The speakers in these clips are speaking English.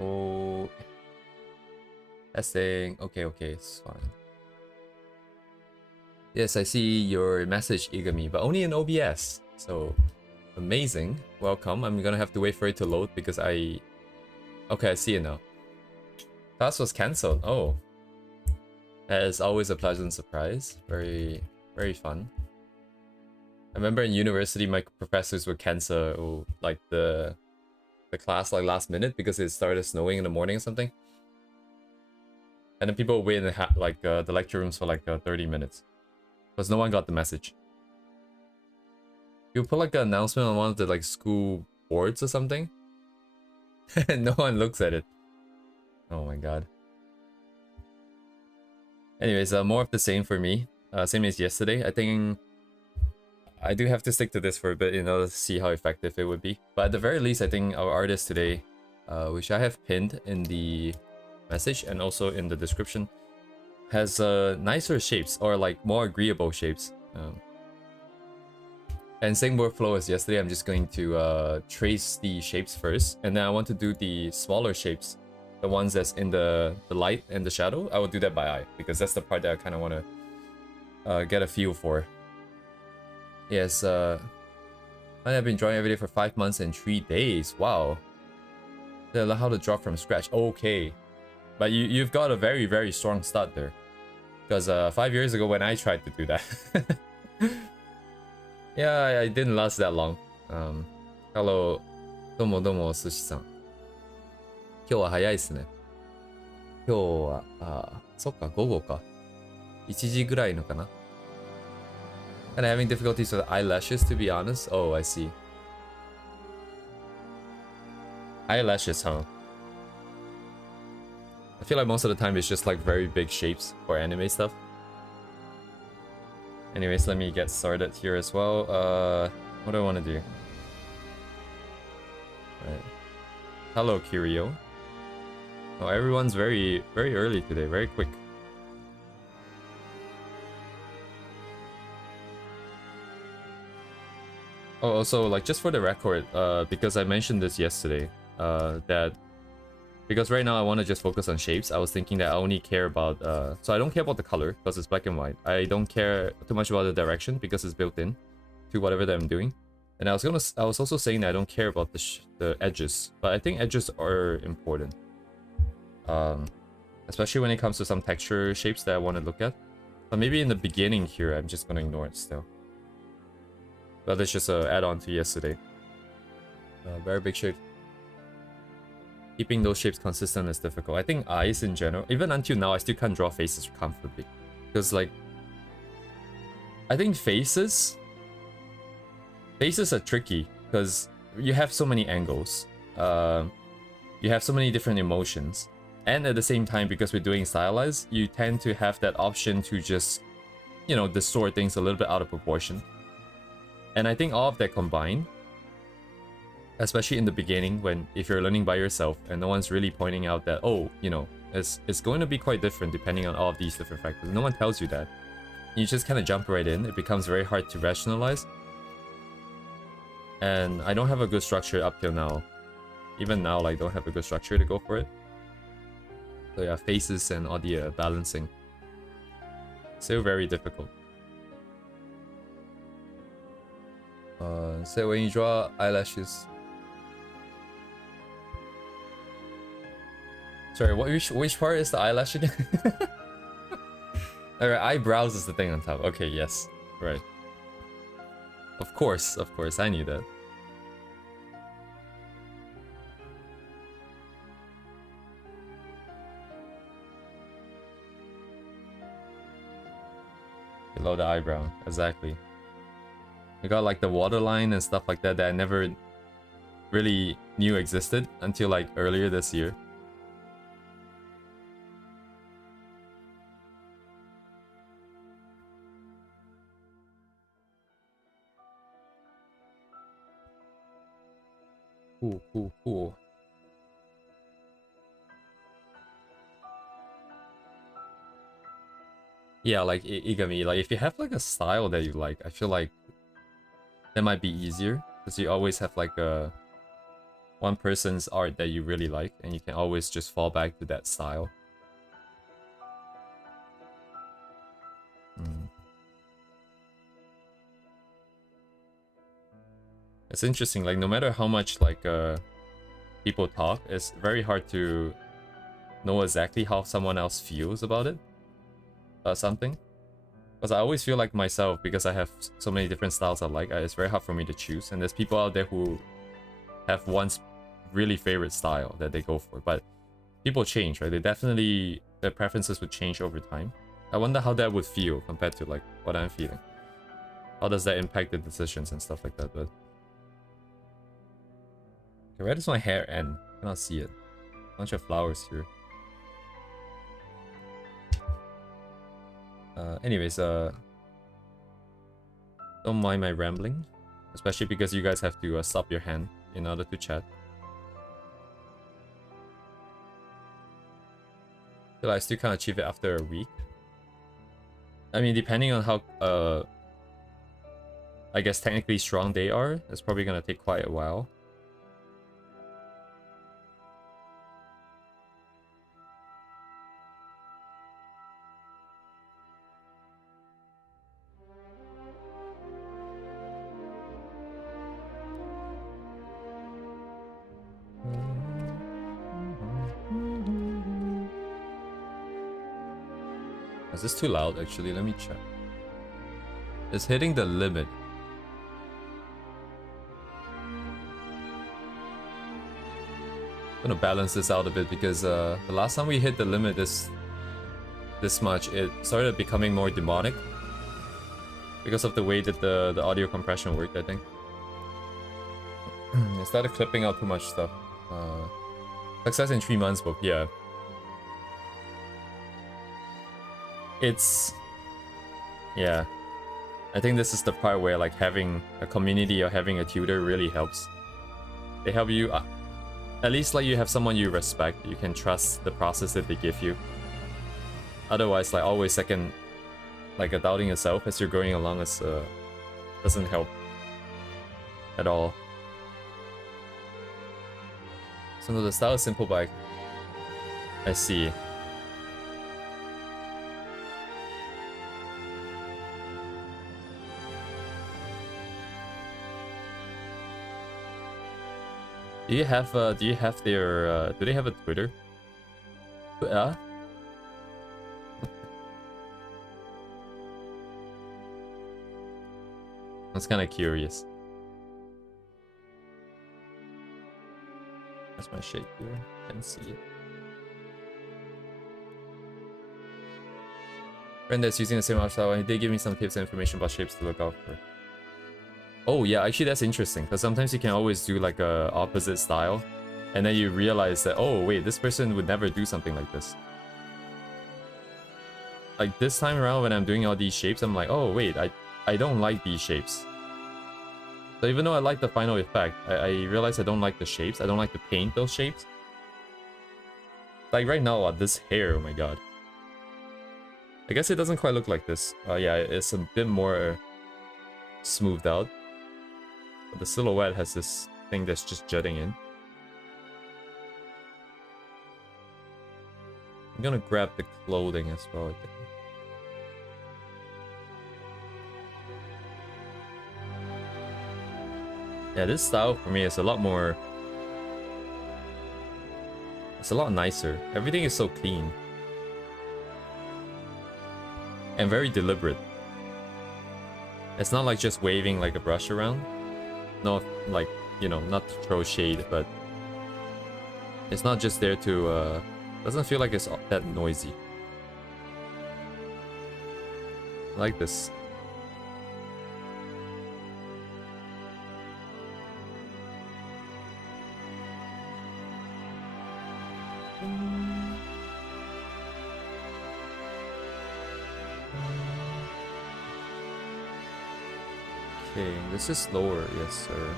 Oh, testing. Okay, okay, it's fine. Yes, I see your message, Igami, but only in OBS. So, amazing. Welcome. I'm gonna have to wait for it to load because I... Okay, I see it now. Class was cancelled. Oh. That is always a pleasant surprise. Very, very fun. I remember in university, my professors would cancel like the class like last minute because it started snowing in the morning or something. And then people would wait in the lecture rooms for like 30 minutes. Because no one got the message. You put like an announcement on one of the like school boards or something. And no one looks at it. Oh my god. Anyways, more of the same for me. Same as yesterday. I think I do have to stick to this for a bit in order to see how effective it would be. But at the very least, I think our artist today, which I have pinned in the message and also in the description, has nicer shapes or like more agreeable shapes. And same workflow as yesterday, I'm just going to trace the shapes first, and then I want to do the smaller shapes, the ones that's in the light and the shadow. I will do that by eye because that's the part that I kind of want to get a feel for. Yes, I've been drawing every day for 5 months and 3 days. Wow. They learn how to draw from scratch. Okay. But you've got a very, very strong start there. Because 5 years ago when I tried to do that. Yeah, I didn't last that long. Hello. どうも、寿司さん。今日は早いですね。今日は、そっか、午後か。1時ぐらいのかな。And having difficulties with eyelashes, to be honest. Oh, I see. Eyelashes, huh? I feel like most of the time it's just like very big shapes for anime stuff. Anyways, let me get started here as well. What do I want to do? Right. Hello, Kirio. Oh, everyone's very, very early today. Very quick. Oh, also, like, just for the record, because I mentioned this yesterday, that because right now I want to just focus on shapes, I was thinking that I only care about, so I don't care about the color because it's black and white. I don't care too much about the direction because it's built in to whatever that I'm doing. And I was also saying that I don't care about the edges, but I think edges are important. Especially when it comes to some texture shapes that I want to look at. But maybe in the beginning here, I'm just gonna ignore it still. But that's just an add-on to yesterday. Very big shape. Keeping those shapes consistent is difficult. I think eyes in general, even until now, I still can't draw faces comfortably. Because like, I think faces are tricky because you have so many angles. You have so many different emotions. And at the same time, because we're doing stylized, you tend to have that option to just, you know, distort things a little bit out of proportion. And I think all of that combined, especially in the beginning when if you're learning by yourself and no one's really pointing out that, oh, you know, it's going to be quite different depending on all of these different factors. No one tells you that. You just kind of jump right in. It becomes very hard to rationalize. And I don't have a good structure up till now. Even now, like, don't have a good structure to go for it. So yeah, faces and all the balancing. Still very difficult. So when you draw eyelashes... Sorry, which part is the eyelash again? Alright, eyebrows is the thing on top. Okay, yes. Right. Of course, I knew that. Below the eyebrow, exactly. We got like the waterline and stuff like that that I never really knew existed until like earlier this year. Cool. Yeah, like Igami, like if you have like a style that you like, I feel like that might be easier because you always have like a one person's art that you really like, and you can always just fall back to that style. It's interesting, like no matter how much like people talk, it's very hard to know exactly how someone else feels about it. Something. Because I always feel like myself, because I have so many different styles I like, it's very hard for me to choose. And there's people out there who have one really favorite style that they go for. But people change, right? They definitely, their preferences would change over time. I wonder how that would feel compared to like what I'm feeling. How does that impact the decisions and stuff like that? But okay, where does my hair end? I cannot see it. Bunch of flowers here. Anyways, don't mind my rambling, especially because you guys have to stop your hand in order to chat. Till I still can't achieve it after a week. I mean, depending on how I guess technically strong they are, it's probably gonna take quite a while. Is this too loud actually? Let me check. It's hitting the limit. I'm gonna balance this out a bit because the last time we hit the limit this much, it started becoming more demonic because of the way that the audio compression worked, I think. It started clipping out too much stuff. Success in 3 months book, yeah. Yeah. I think this is the part where like having a community or having a tutor really helps. They help you, at least like you have someone you respect, you can trust the process that they give you. Otherwise, like always second, like doubting yourself as you're going along is doesn't help at all. So no, the style is simple, but I see. Do you have their do they have a Twitter? Yeah. I was kind of curious. That's my shape here. Can't see it. Friend that's using the same art style, and they give me some tips and information about shapes to look out for. Oh yeah, actually that's interesting, because sometimes you can always do like a opposite style, and then you realize that, oh wait, this person would never do something like this. Like this time around when I'm doing all these shapes, I'm like, oh wait, I don't like these shapes. So even though I like the final effect, I realize I don't like the shapes. I don't like to paint those shapes. Like right now, this hair, oh my god. I guess it doesn't quite look like this. Yeah, it's a bit more smoothed out. But the silhouette has this thing that's just jutting in. I'm gonna grab the clothing as well, I think. Yeah, this style for me is a lot more... It's a lot nicer. Everything is so clean. And very deliberate. It's not like just waving like a brush around. No, like, you know, not to throw shade, but... It's not just there to, doesn't feel like it's that noisy. I like this. Okay, this is lower, yes sir.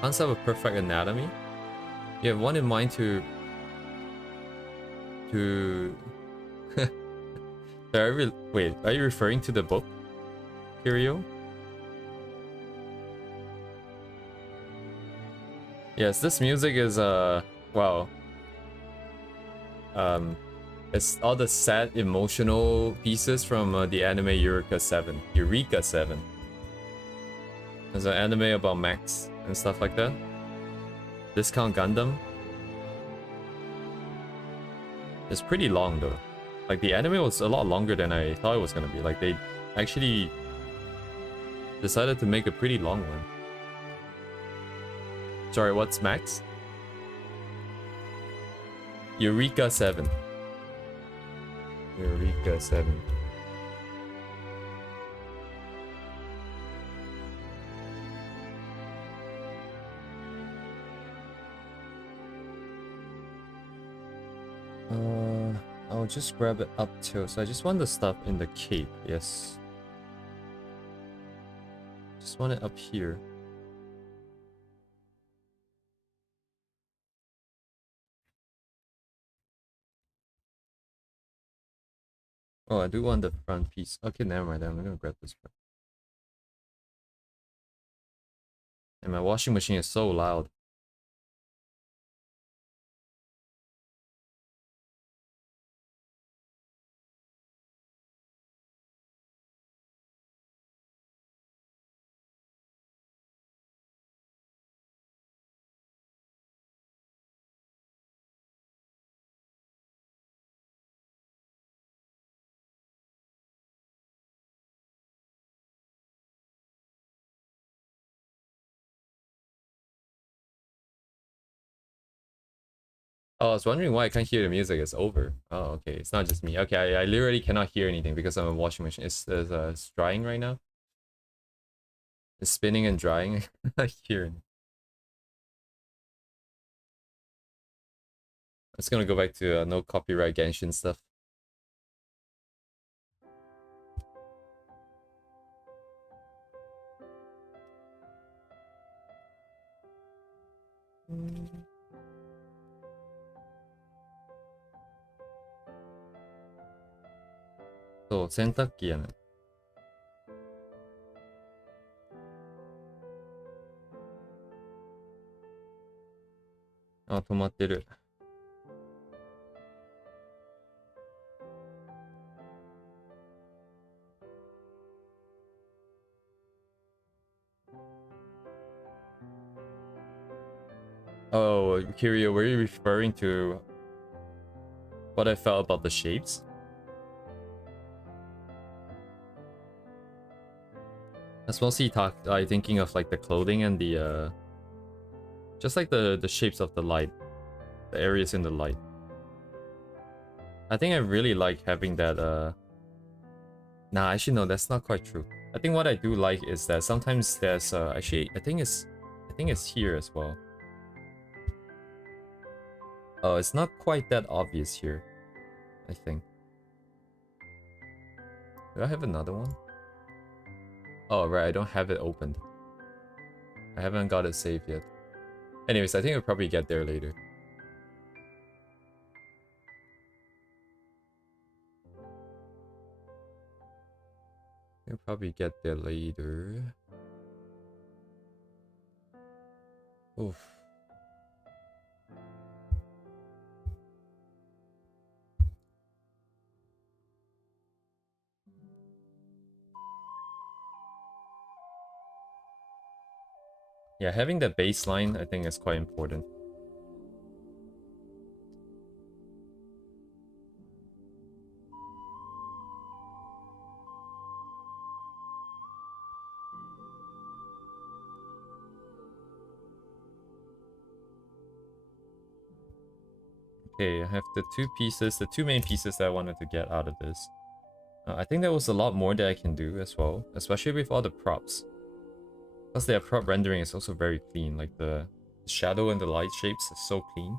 Can't have a perfect anatomy. You have one in mind to Wait, are you referring to the book, Kirio? Yes, this music is wow. It's all the sad emotional pieces from the anime Eureka 7. Eureka 7. There's an anime about Max and stuff like that. Discount Gundam. It's pretty long though. Like the anime was a lot longer than I thought it was gonna be. Like they actually decided to make a pretty long one. Sorry, what's Max? Eureka 7. Eureka 7. I'll just grab it up too. So I just want the stuff in the cape, yes. Just want it up here. Oh, I do want the front piece. Okay, never mind. I'm gonna grab this part. And my washing machine is so loud. Oh, I was wondering why I can't hear the music. It's over. Oh, okay. It's not just me. Okay, I literally cannot hear anything because I'm a washing machine. It's drying right now. It's spinning and drying. I hear it. I'm just gonna go back to no copyright Genshin stuff. So, 洗濯機やね。あ、止まってる。Oh, Kirio, were you referring to what I felt about the shapes? I was mostly thinking of like the clothing and the just like the shapes of the light, the areas in the light. I think I really like having that Nah, actually no, that's not quite true. I think what I do like is that sometimes there's actually I think it's here as well. Oh, it's not quite that obvious here, I think. Do I have another one? Oh, right, I don't have it opened. I haven't got it saved yet. Anyways, I think we'll probably get there later. We'll probably get there later. Oof. Yeah, having the baseline I think is quite important. Okay, I have the two main pieces that I wanted to get out of this. I think there was a lot more that I can do as well, especially with all the props. Plus their prop rendering is also very clean, like the shadow and the light shapes is so clean.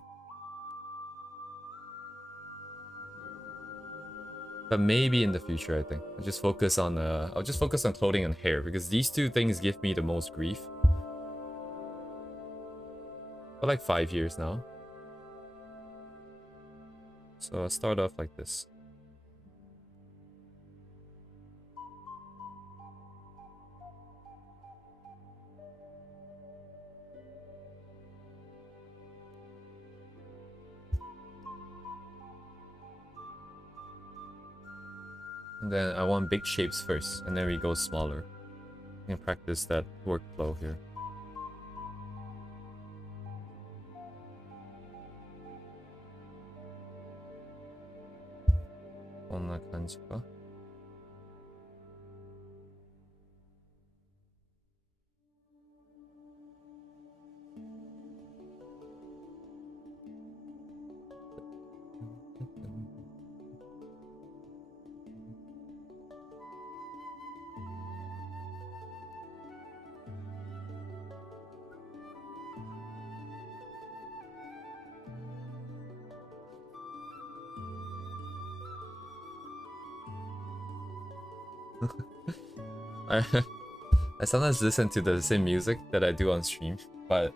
But maybe in the future, I think. I'll just focus on clothing and hair, because these two things give me the most grief. For like 5 years now. So I'll start off like this. And then I want big shapes first, and then we go smaller. We can practice that workflow here. こんな感じか。I sometimes listen to the same music that I do on stream, but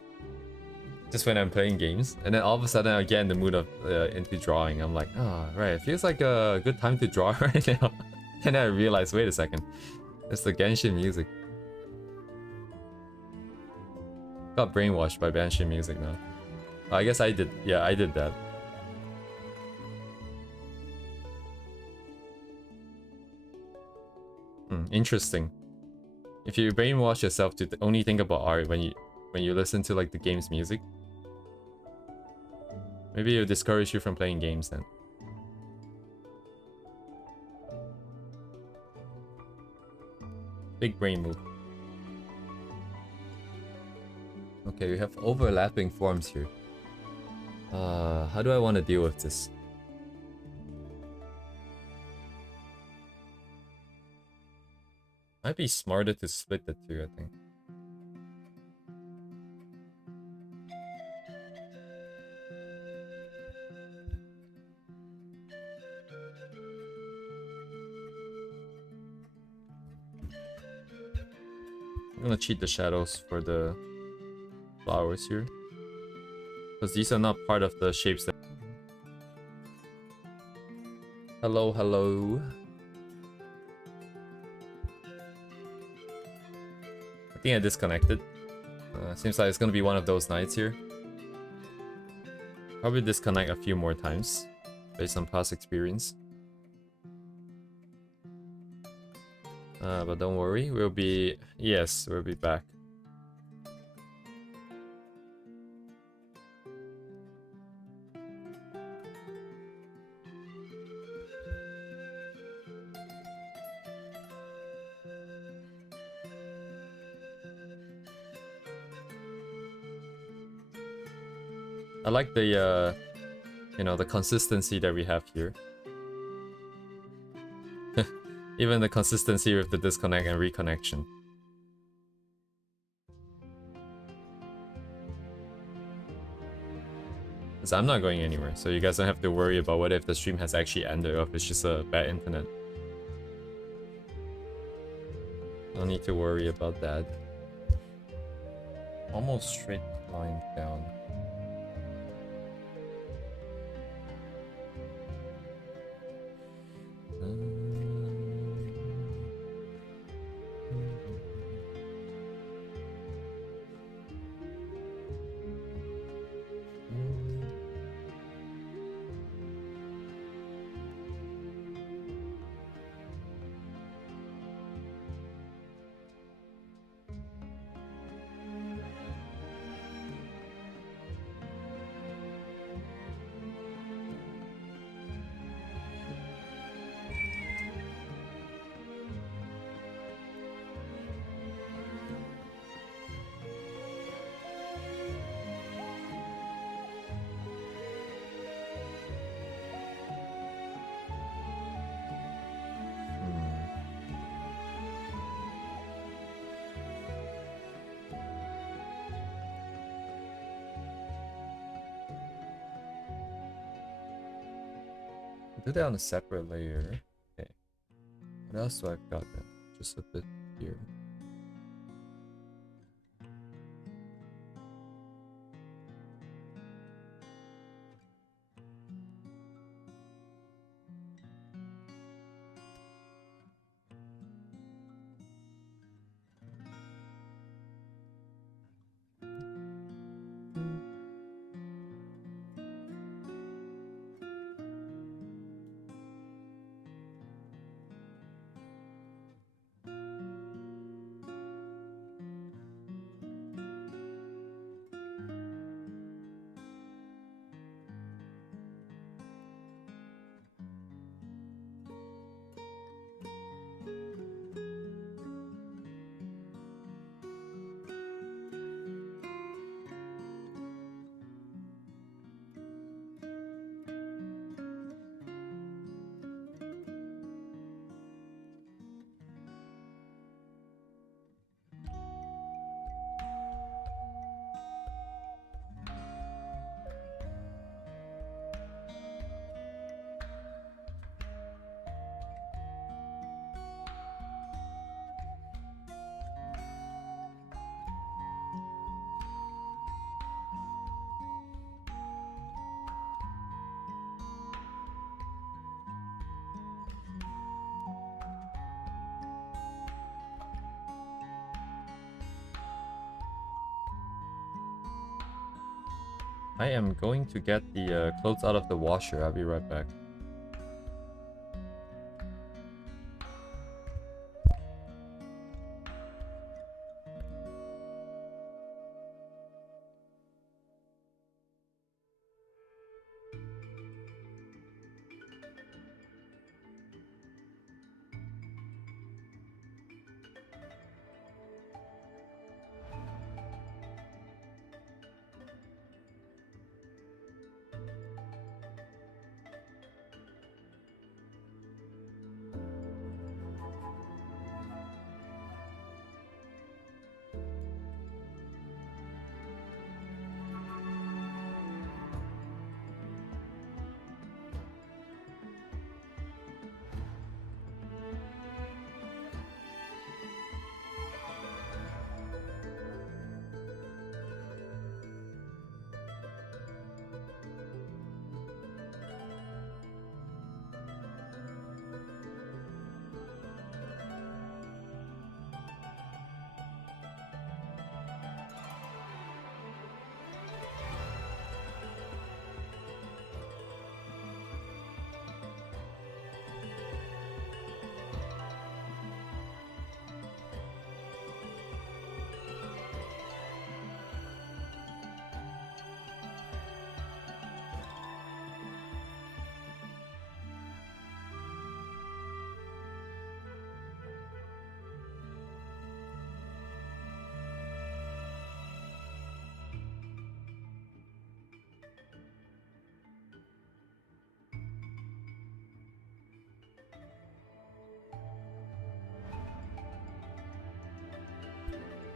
just when I'm playing games, and then all of a sudden I get in the mood of into drawing. I'm like, oh, right, it feels like a good time to draw right now. And then I realize, wait a second, it's the Genshin music. Got brainwashed by Genshin music now. I guess I did, yeah, I did that. Interesting. If you brainwash yourself to only think about art when you listen to like the game's music, maybe it'll discourage you from playing games then. Big brain move. Okay, we have overlapping forms here. How do I want to deal with this? Might be smarter to split the two, I think. I'm gonna cheat the shadows for the flowers here, because these are not part of the shapes that... Hello, hello. I think I disconnected. Seems like it's gonna be one of those nights here. Probably disconnect a few more times, based on past experience. But don't worry, we'll be... Yes, we'll be back. I like the, you know, the consistency that we have here. Even the consistency with the disconnect and reconnection. Because I'm not going anywhere, so you guys don't have to worry about what if the stream has actually ended or if it's just a bad internet. No need to worry about that. Almost straight line down. Do that on a separate layer. Okay. What else do I've got then? Just a bit here. I am going to get the clothes out of the washer. I'll be right back.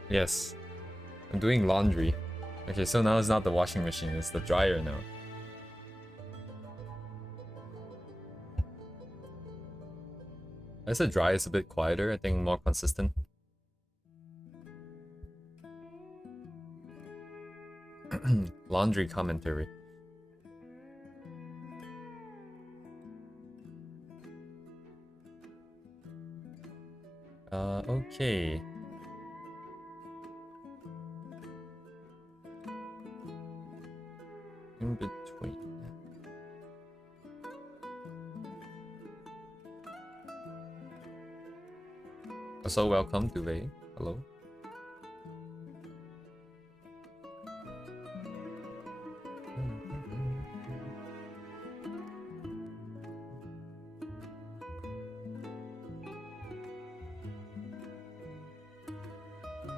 Yes. I'm doing laundry. Okay, so now it's not the washing machine, it's the dryer now. I said dry is a bit quieter, I think more consistent. Laundry commentary. Okay. In between. Also, welcome to Vey. Hello.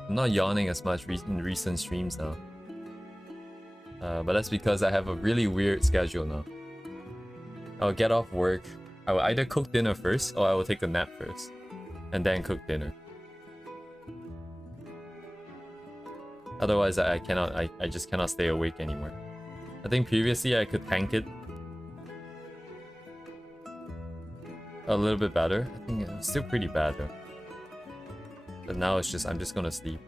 I'm not yawning as much in recent streams now. But that's because I have a really weird schedule now. I'll get off work. I will either cook dinner first or I will take a nap first. And then cook dinner. Otherwise I cannot, I just cannot stay awake anymore. I think previously I could tank it a little bit better. I think it's still pretty bad though. But now it's just, I'm just gonna sleep.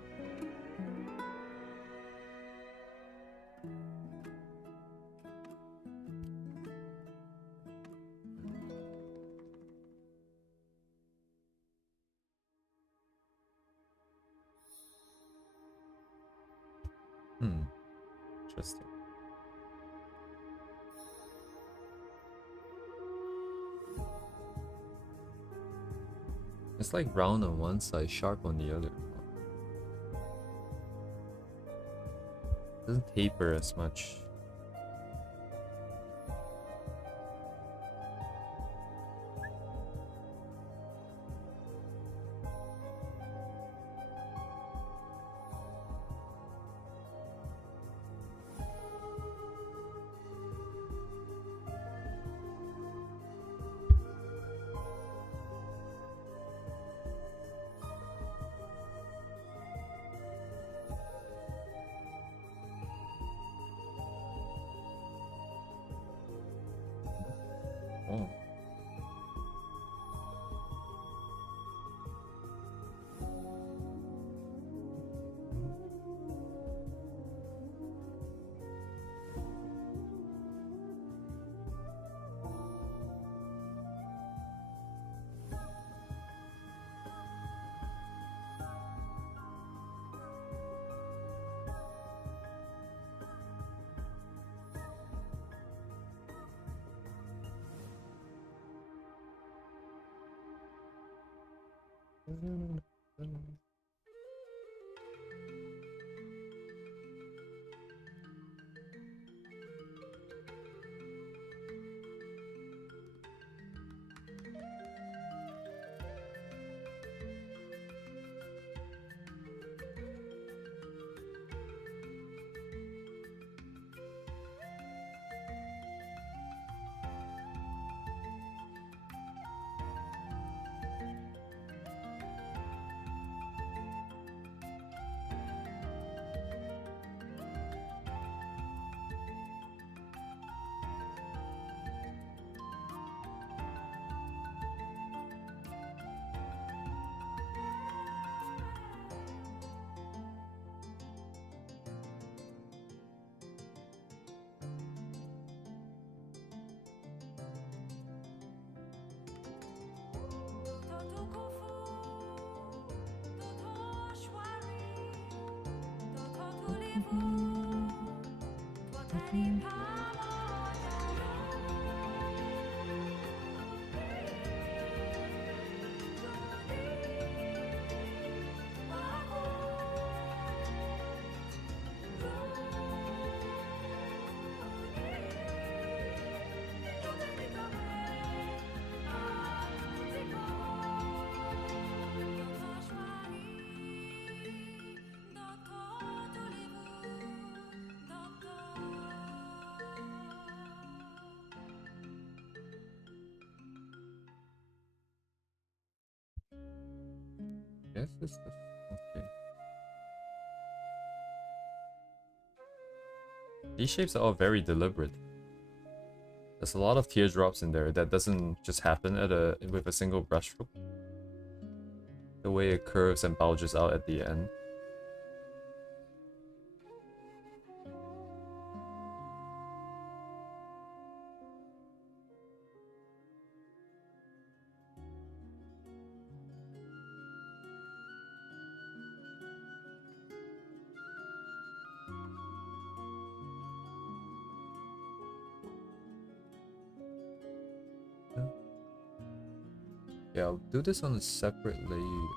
Interesting. It's like round on one side, sharp on the other. Doesn't taper as much. Yes, it's the okay. These shapes are all very deliberate. There's a lot of teardrops in there that doesn't just happen with a single brushstroke. The way it curves and bulges out at the end. Yeah, I'll do this on a separate layer.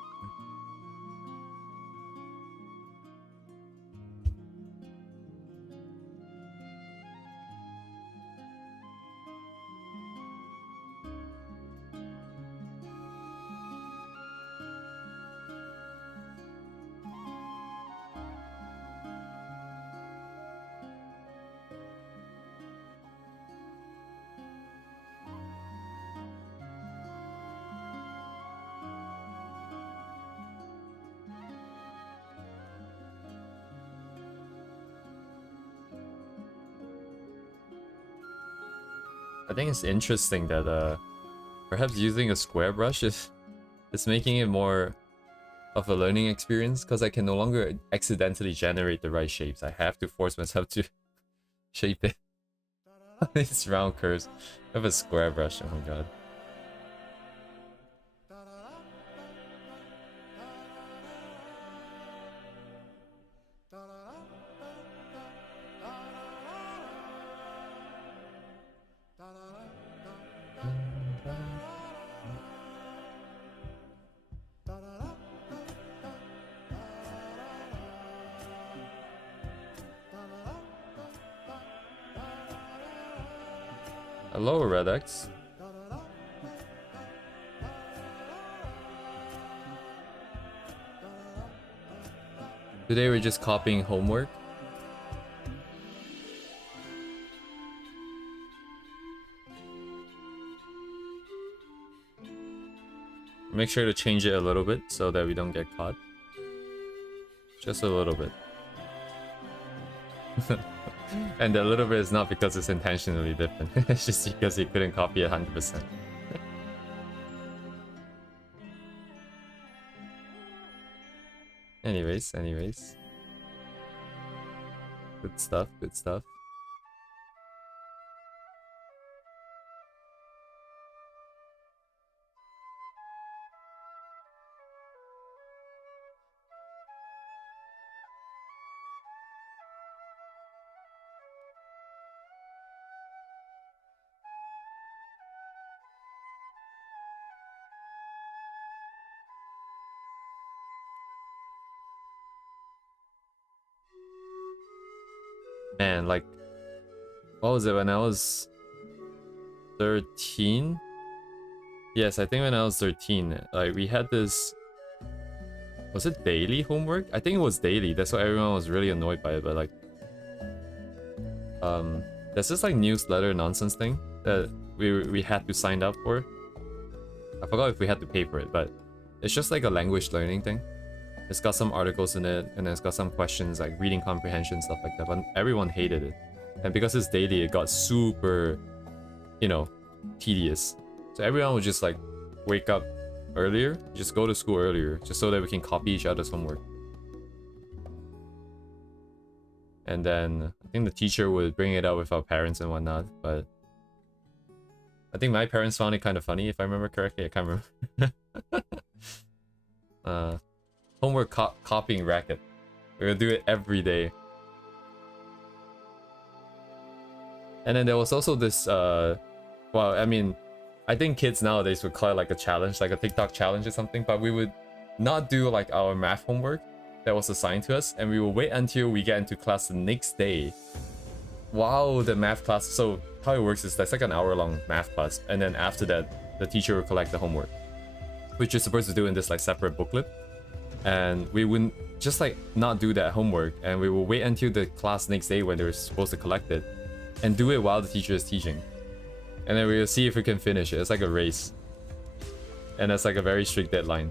I think it's interesting that perhaps using a square brush is making it more of a learning experience because I can no longer accidentally generate the right shapes. I have to force myself to shape it. These round curves. I have a square brush, oh my god. Hello, Redex. Today we're just copying homework. Make sure to change it a little bit so that we don't get caught. Just a little bit. And a little bit is not because it's intentionally different. It's just because you couldn't copy it 100%. Anyways. Good stuff, good stuff. Man, like, what was it when I was 13? Yes, I think when I was 13, like, we had this... Was it daily homework? I think it was daily. That's why everyone was really annoyed by it, but like... There's this like newsletter nonsense thing that we had to sign up for. I forgot if we had to pay for it, but it's just like a language learning thing. It's got some articles in it, and it's got some questions like reading comprehension, stuff like that, but everyone hated it. And because it's daily, it got super, you know, tedious. So everyone would just like wake up earlier, just go to school earlier, just so that we can copy each other's homework. And then I think the teacher would bring it up with our parents and whatnot, but I think my parents found it kind of funny, if I remember correctly. I can't remember. Homework copying racket. We're gonna do it every day. And then there was also this, well, I mean, I think kids nowadays would call it like a challenge, like a TikTok challenge or something, but we would not do like our math homework that was assigned to us, and we will wait until we get into class the next day. Wow, the math class. So how it works is that's like an hour-long math class, and then after that, the teacher will collect the homework, which you're supposed to do in this like separate booklet. And we wouldn't just like not do that homework, and we will wait until the class next day when they're supposed to collect it, and do it while the teacher is teaching. And then we'll see if we can finish it. It's like a race, and it's like a very strict deadline.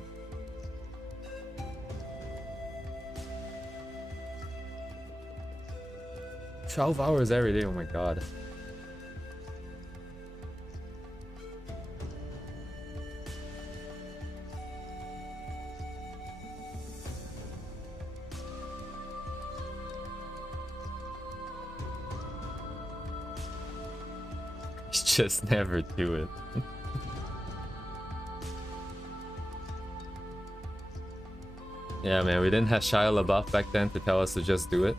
"12 hours every day, oh my god." Just never do it. Yeah, man, we didn't have Shia LaBeouf back then to tell us to just do it.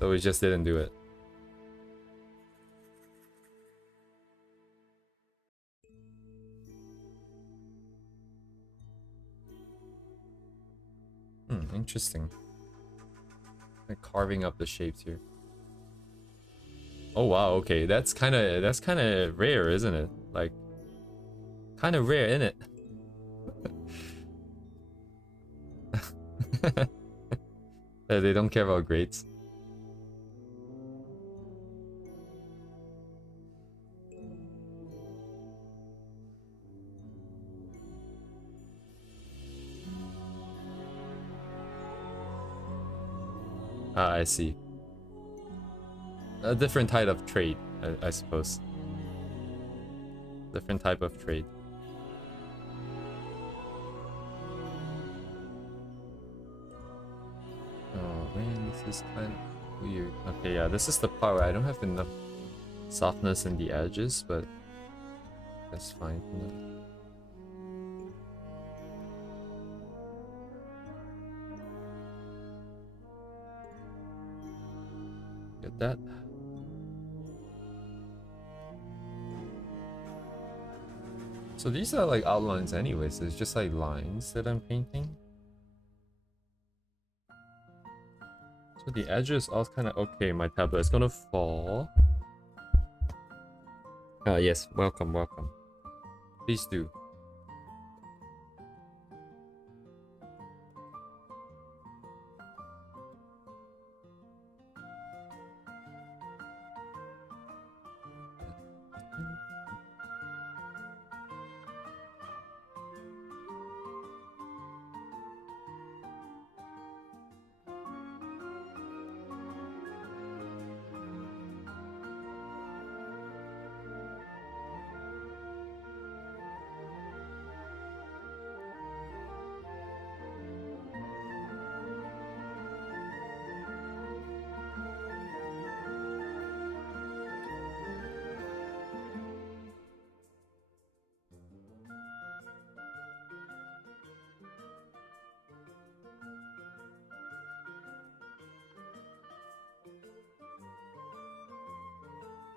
So we just didn't do it. Interesting. Like carving up the shapes here. Oh wow, okay, that's kind of rare, isn't it? Like, kind of rare, isn't it? They don't care about grades. Ah, I see. A different type of trade, I suppose. Different type of trade. Oh man, this is kind of weird. Okay, yeah, this is the part where I don't have enough softness in the edges, but that's fine. Get that. So these are like outlines anyways, so it's just like lines that I'm painting. So the edges are kind of okay. My tablet is gonna fall. Yes, welcome, welcome. Please do.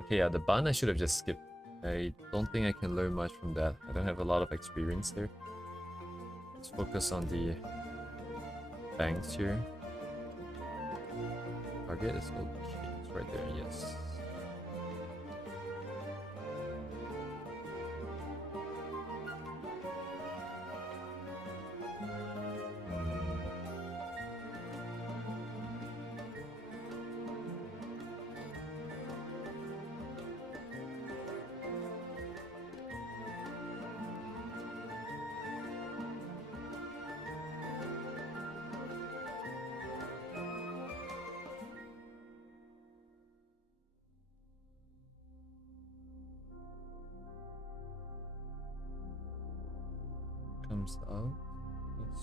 Okay, yeah, the bun I should have just skipped. I don't think I can learn much from that. I don't have a lot of experience there. Let's focus on the bangs here. Target is okay. It's right there. Yes. Comes out. Yes.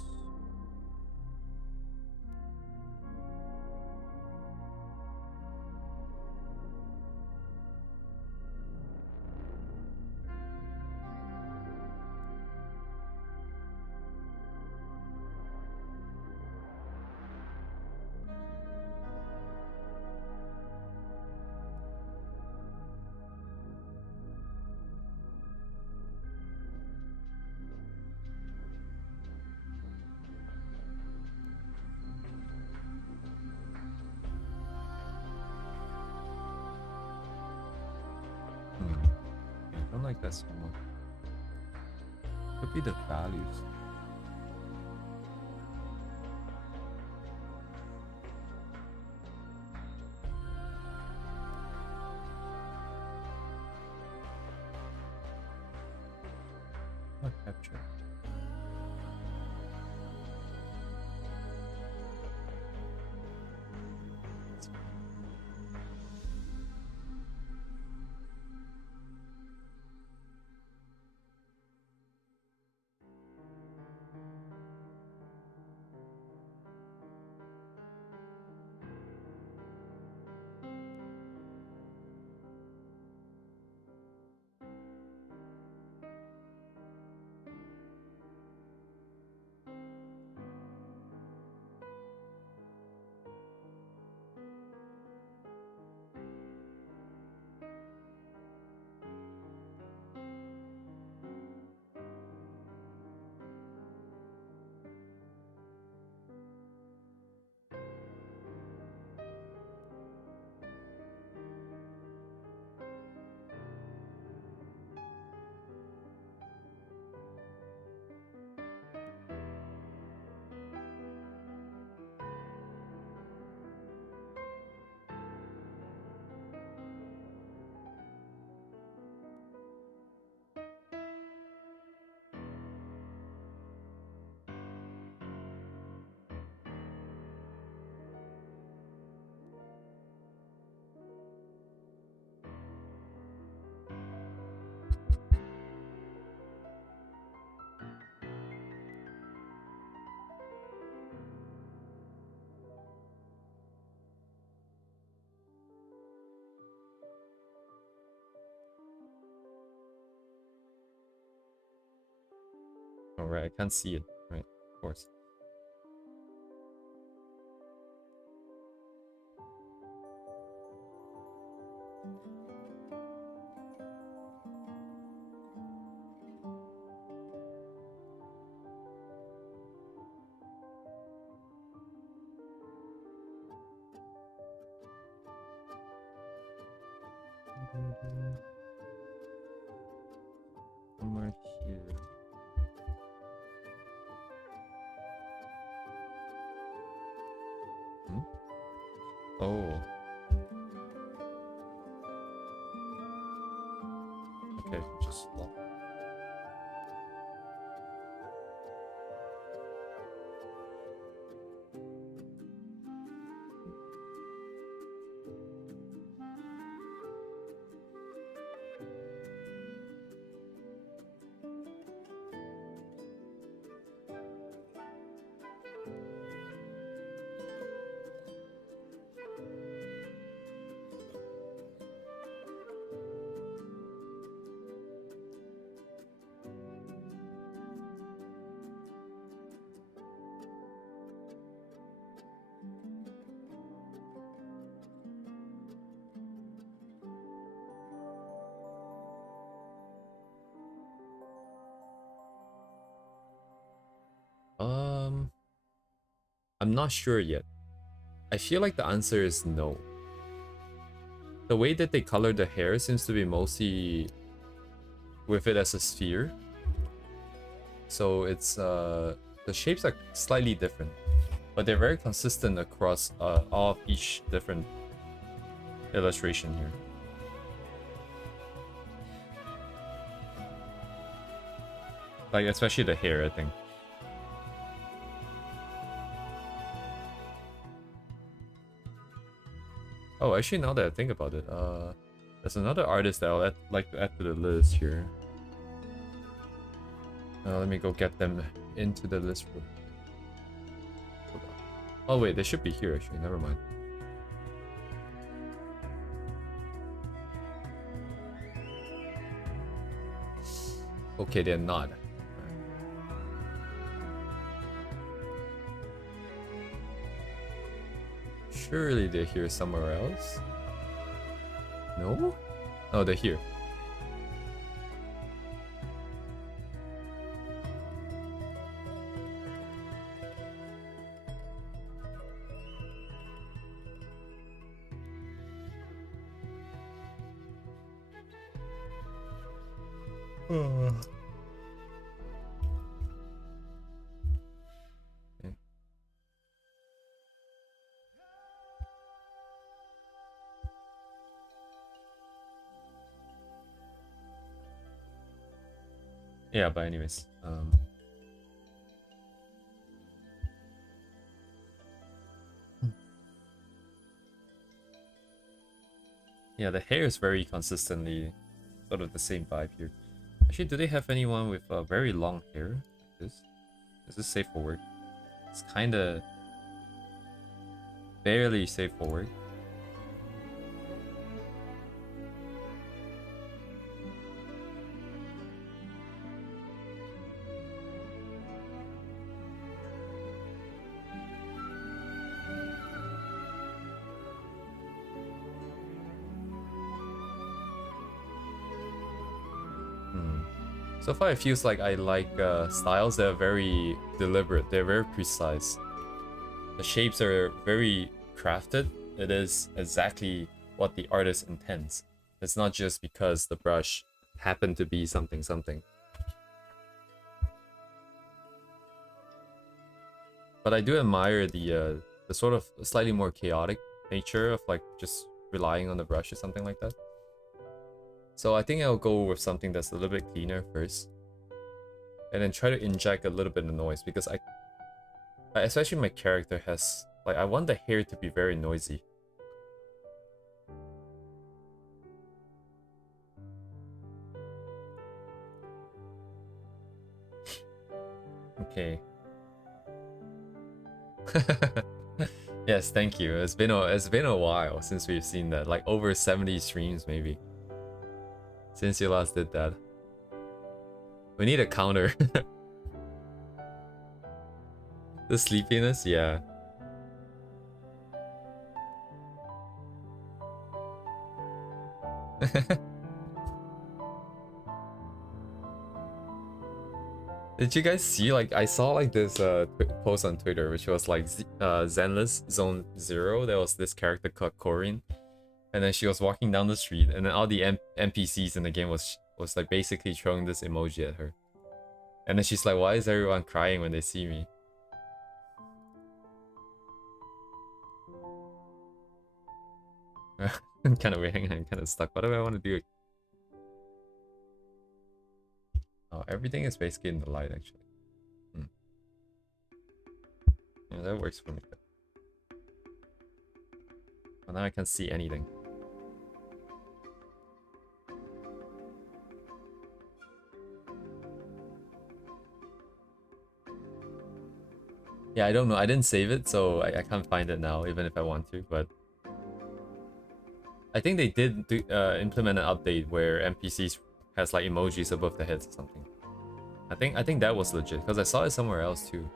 I don't like that so much. Could be the values. What capture? Alright, I can't see it. Right, of course. Somewhere here. Oh. Okay, just lock. I'm not sure yet. I feel like the answer is no. The way that they color the hair seems to be mostly with it as a sphere. So it's the shapes are slightly different, but they're very consistent across all of each different illustration here. Like especially the hair, I think. Oh, actually, now that I think about it, there's another artist that I'll like to add to the list here. Let me go get them into the list. Oh wait, they should be here actually. Never mind. Okay, they're not. Surely they're here somewhere else. No? Oh, they're here. Okay. Yeah, but anyways, yeah, the hair is very consistently sort of the same vibe here. Actually, do they have anyone with very long hair like this? Is this safe for work? It's kind of barely safe for work. So far, it feels like I like styles that are very deliberate. They're very precise. The shapes are very crafted. It is exactly what the artist intends. It's not just because the brush happened to be something something. But I do admire the sort of slightly more chaotic nature of like just relying on the brush or something like that. So I think I'll go with something that's a little bit cleaner first. And then try to inject a little bit of noise because especially my character has, like, I want the hair to be very noisy. Okay. Yes, thank you. It's been a while since we've seen that. Like over 70 streams maybe. Since you last did that. We need a counter. The sleepiness, yeah. Did you guys see, like, I saw like this post on Twitter which was like Zenless Zone Zero. There was this character called Corinne, and then she was walking down the street, and then all the NPCs in the game was like basically throwing this emoji at her, and then she's like, "Why is everyone crying when they see me?" I'm kind of waiting. I'm kind of stuck. What do I want to do? Oh, everything is basically in the light, actually. Yeah, that works for me. Well, now I can't see anything. Yeah, I don't know. I didn't save it, so I can't find it now, even if I want to, but... I think they did do, implement an update where NPCs has like emojis above the heads or something. I think that was legit, because I saw it somewhere else too.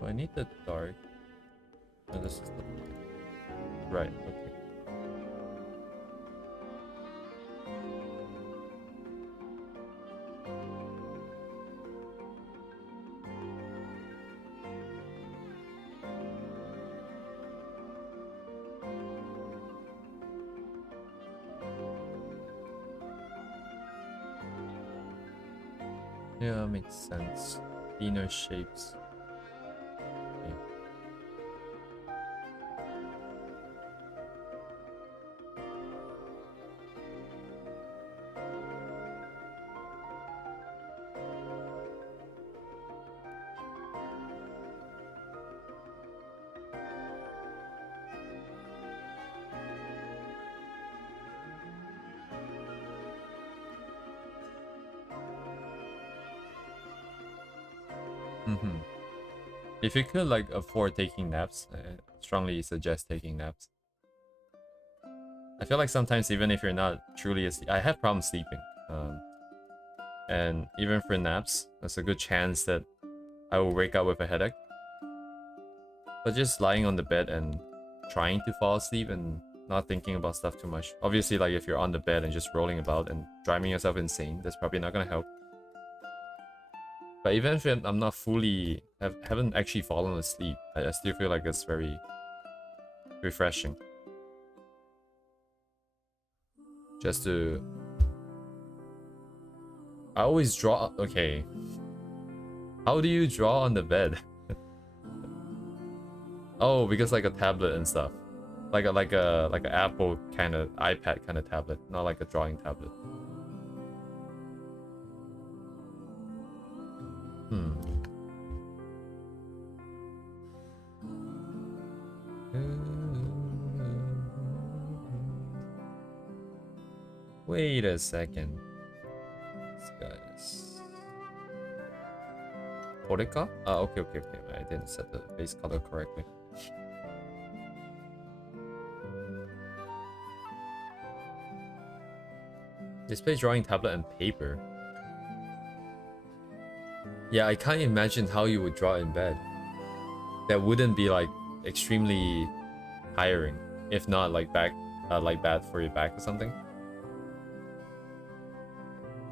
Oh, I need the dark. Oh, this is the right. Okay. Yeah, makes sense. Thinner shapes. Okay. If you could like afford taking naps, I strongly suggest taking naps. I feel like sometimes even if you're not truly asleep, I have problems sleeping. And even for naps, there's a good chance that I will wake up with a headache. But just lying on the bed and trying to fall asleep and not thinking about stuff too much. Obviously, like if you're on the bed and just rolling about and driving yourself insane, that's probably not gonna help. But even if I'm not fully, haven't actually fallen asleep, I still feel like it's very refreshing. Just to... I always draw... Okay. How do you draw on the bed? Oh, because like a tablet and stuff. Like a Apple kind of iPad kind of tablet, not like a drawing tablet. Wait a second. This guy's Orica? Ah, okay. I didn't set the base color correctly. Display drawing tablet and paper. Yeah, I can't imagine how you would draw in bed. That wouldn't be like extremely tiring, if not like bad for your back or something.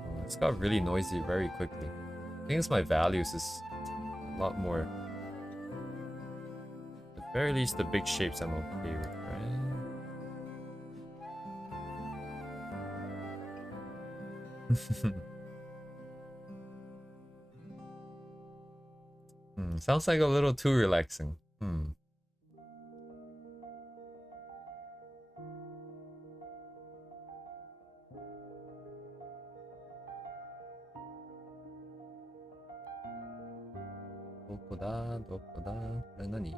Oh, it's got really noisy very quickly. I think it's my values is a lot more. At the very least, the big shapes I'm okay with, right? Sounds like a little too relaxing. Nani?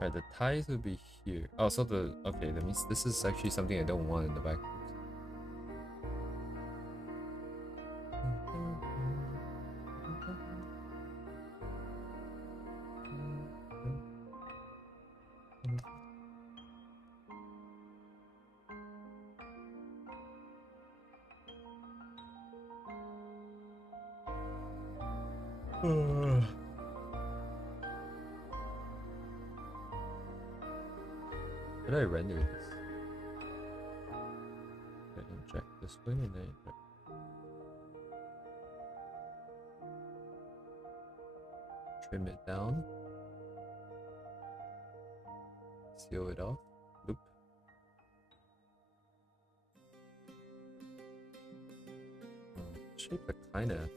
Right, the ties will be here. Oh, so okay, that means this is actually something I don't want in the back. How did I render this? I inject this way and then trim it down. Seal it off. Loop. Shape it kinda.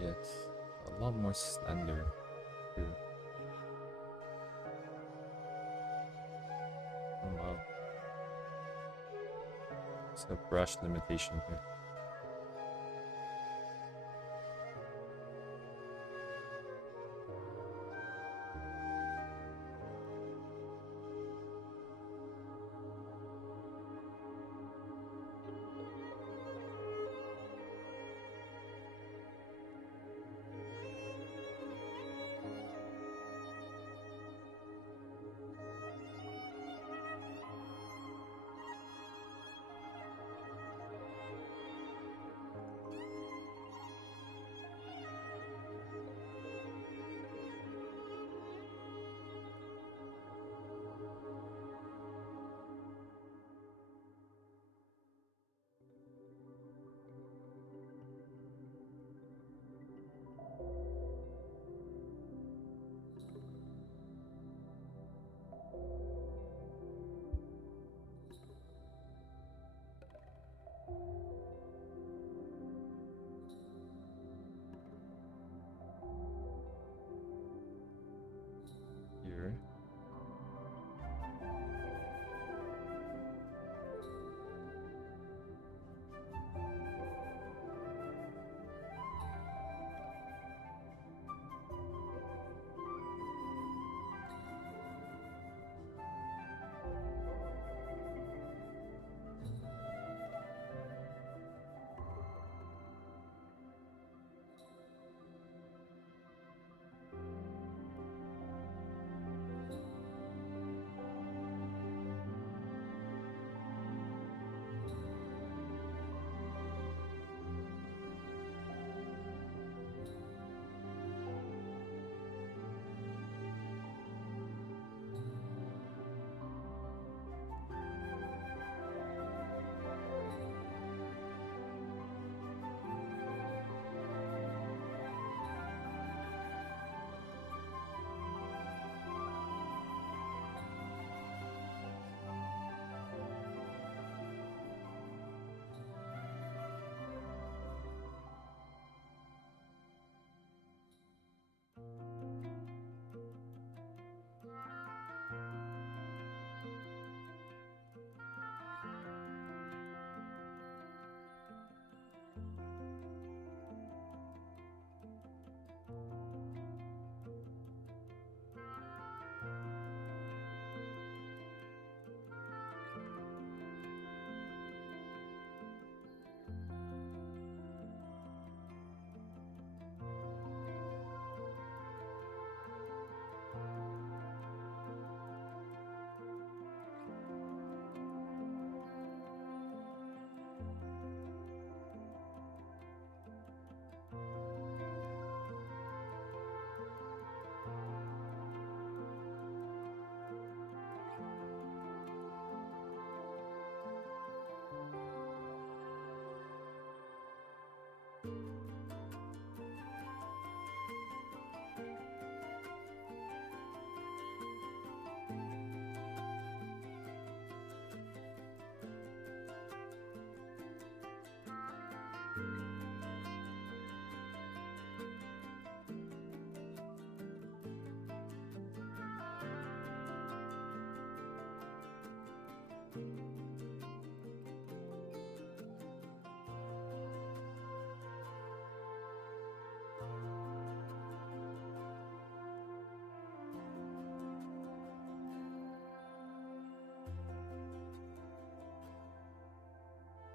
Yes, a lot more slender too. Oh wow. It's a brush limitation here. Here.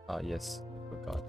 Ah, yes, I forgot.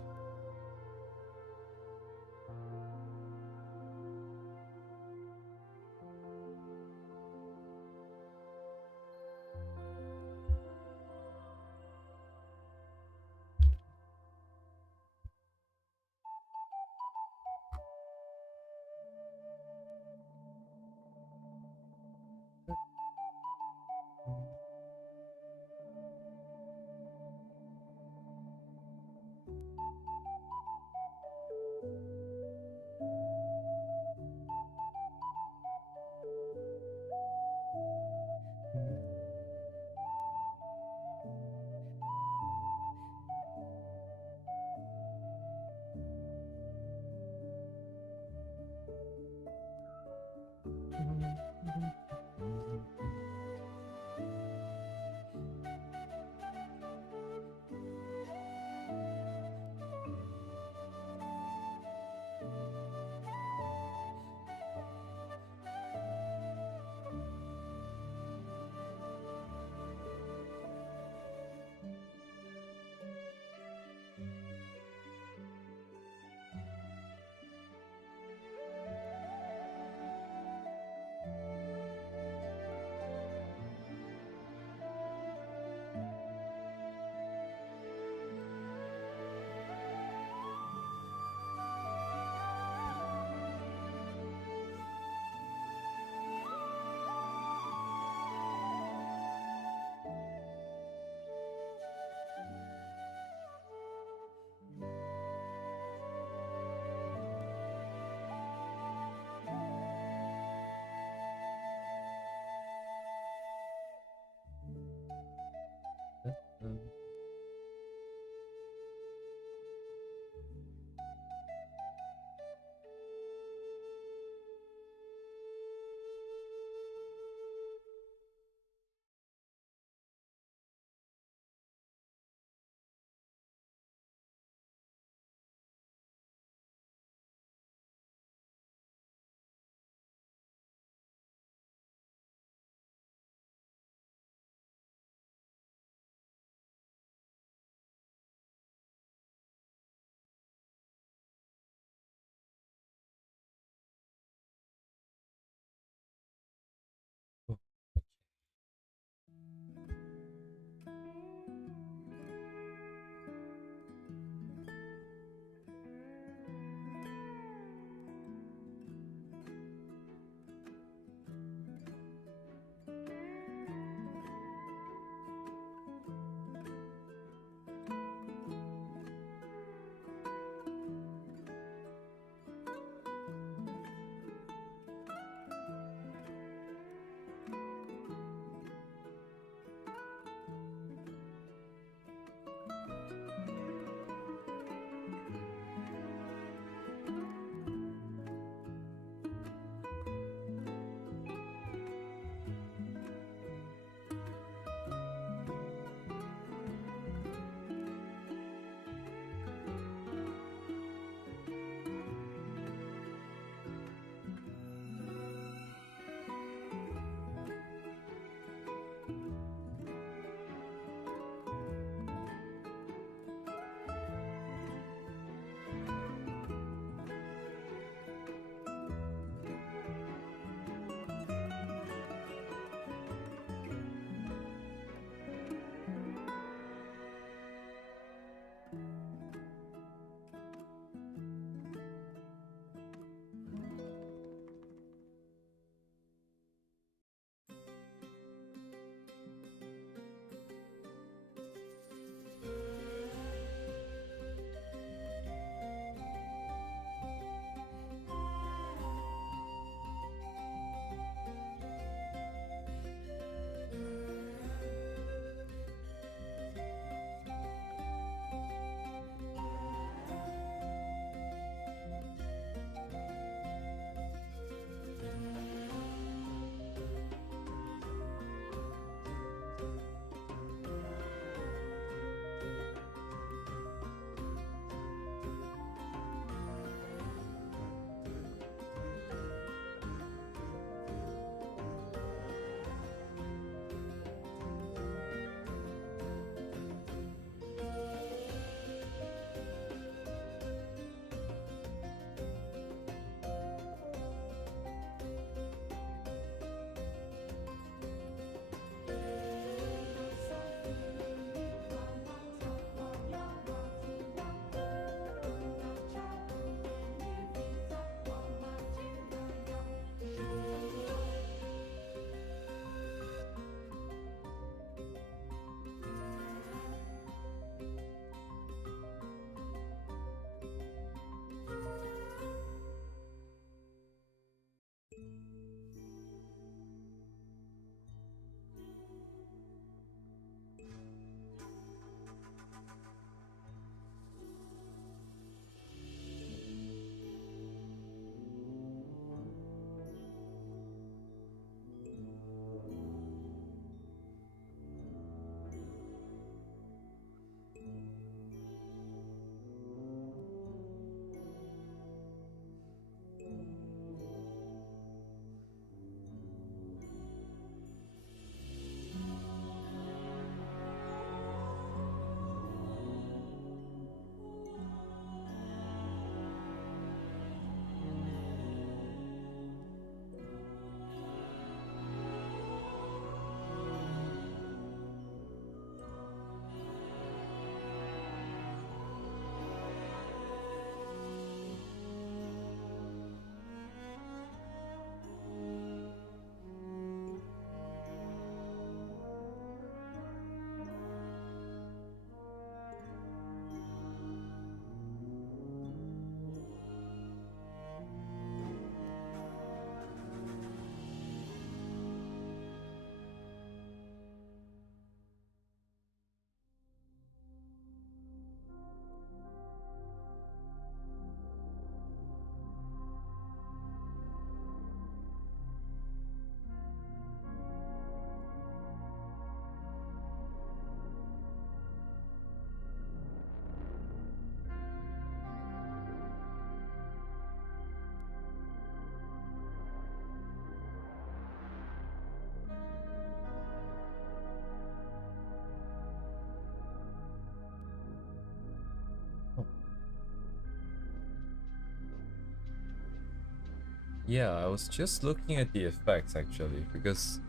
Yeah, I was just looking at the effects actually, because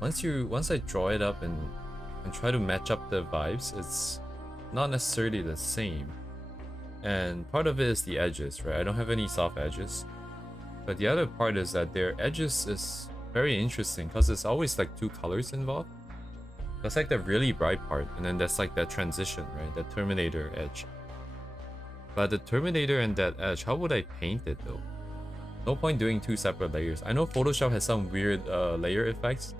once I draw it up and try to match up the vibes, it's not necessarily the same. And part of it is the edges, right? I don't have any soft edges. But the other part is that their edges is very interesting because there's always like two colors involved. That's like the really bright part, and then that's like that transition, right? The Terminator edge. But the Terminator and that edge, how would I paint it though? No point doing two separate layers. I know Photoshop has some weird layer effects.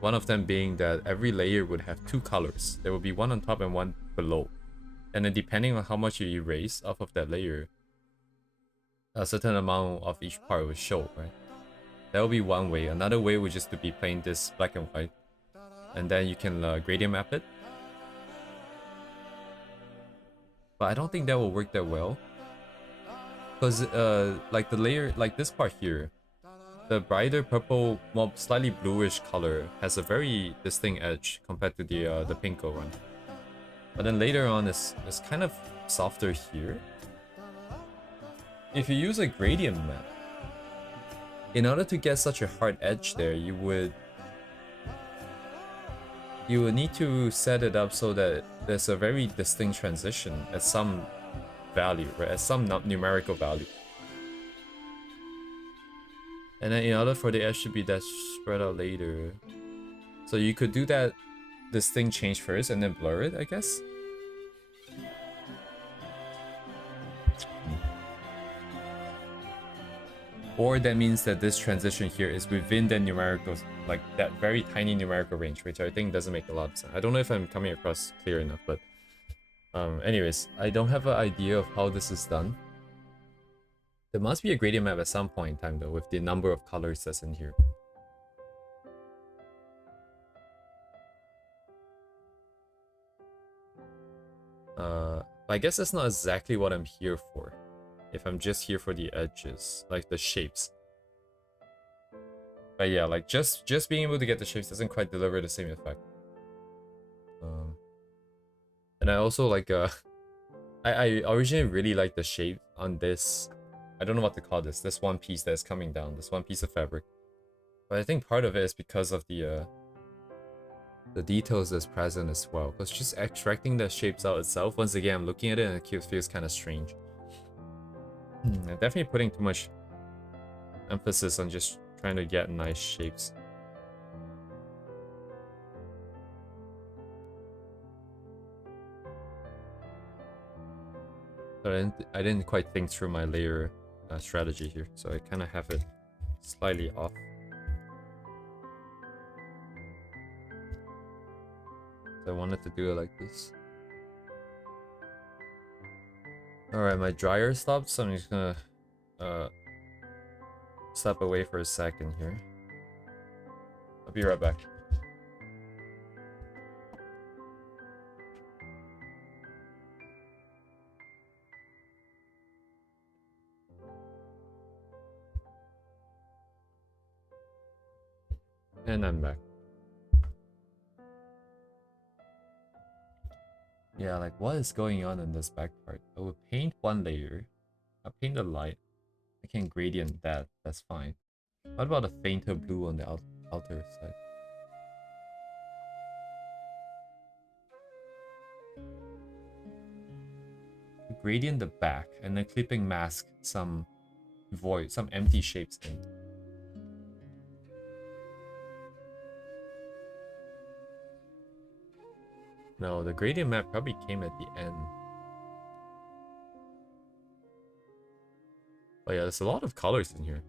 One of them being that every layer would have two colors. There would be one on top and one below. And then depending on how much you erase off of that layer, a certain amount of each part would show, right? That would be one way. Another way would just to be plain this black and white. And then you can gradient map it. But I don't think that will work that well. Because like the layer, like this part here, the brighter purple, more slightly bluish color has a very distinct edge compared to the pinko one. But then later on, it's kind of softer here. If you use a gradient map, in order to get such a hard edge there, you would need to set it up so that there's a very distinct transition at some value, right? At some numerical value. And then in order for the edge to be that spread out later, so you could do that distinct change first and then blur it, I guess. Or that means that this transition here is within the numerical, like that very tiny numerical range, which I think doesn't make a lot of sense. I don't know if I'm coming across clear enough, but anyways, I don't have an idea of how this is done. There must be a gradient map at some point in time though, with the number of colors that's in here. I guess that's not exactly what I'm here for. If I'm just here for the edges, like the shapes. But yeah, like just being able to get the shapes doesn't quite deliver the same effect. And I also like I originally really liked the shape on this. I don't know what to call this. This one piece that's coming down. This one piece of fabric. But I think part of it is because of the details that's present as well. Because just extracting the shapes out itself, once again, I'm looking at it and it feels kind of strange. I'm definitely putting too much emphasis on just trying to get nice shapes. So I didn't quite think through my layer strategy here, so I kind of have it slightly off. So I wanted to do it like this. Alright, my dryer stopped, so I'm just gonna step away for a second here. I'll be right back. And I'm back. Yeah, like what is going on in this back part? I will paint one layer. I'll paint the light. I can gradient that. That's fine. What about a fainter blue on the outer side? Gradient the back and then clipping mask some void, some empty shapes in. No, the gradient map probably came at the end. Oh yeah, there's a lot of colors in here.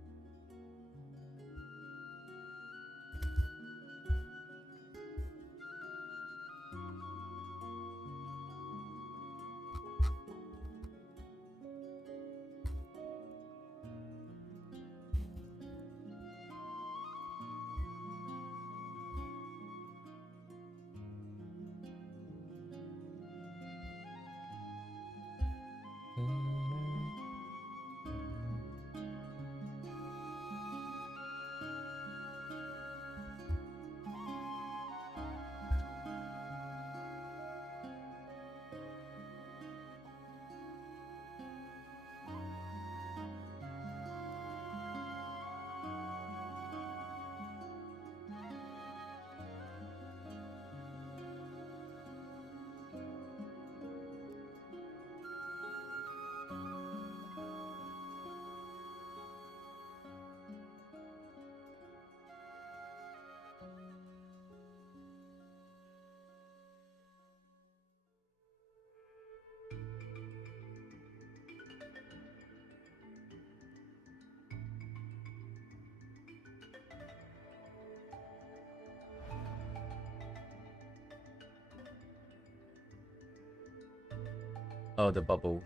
Oh, the bubbles.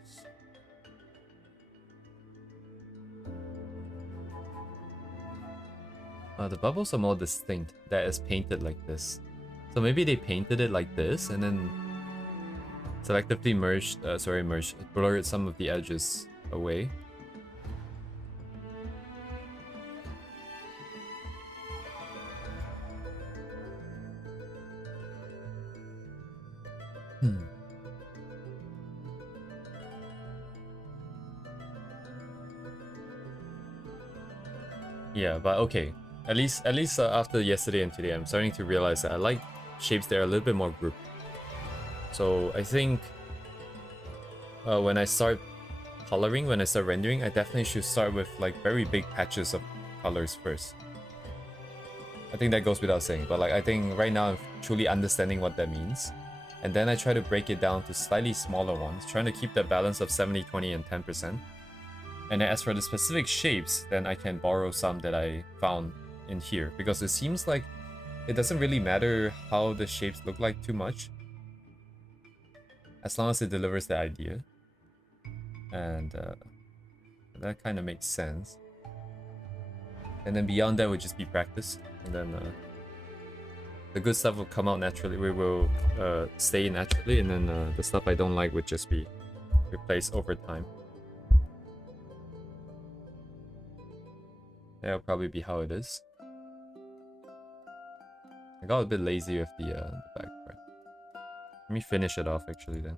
The bubbles are more distinct. That is painted like this. So maybe they painted it like this and then selectively blurred some of the edges away. Yeah, but okay. At least after yesterday and today, I'm starting to realize that I like shapes that are a little bit more grouped. So I think when I start coloring, when I start rendering, I definitely should start with like very big patches of colors first. I think that goes without saying, but like I think right now I'm truly understanding what that means. And then I try to break it down to slightly smaller ones, trying to keep the balance of 70, 20, and 10%. And then as for the specific shapes, then I can borrow some that I found in here, because it seems like it doesn't really matter how the shapes look like too much, as long as it delivers the idea. And that kind of makes sense. And then beyond that would just be practice, and then the good stuff will come out naturally. We will stay naturally, and then the stuff I don't like would just be replaced over time. That'll probably be how it is. I got a bit lazy with the back part. Let me finish it off actually then.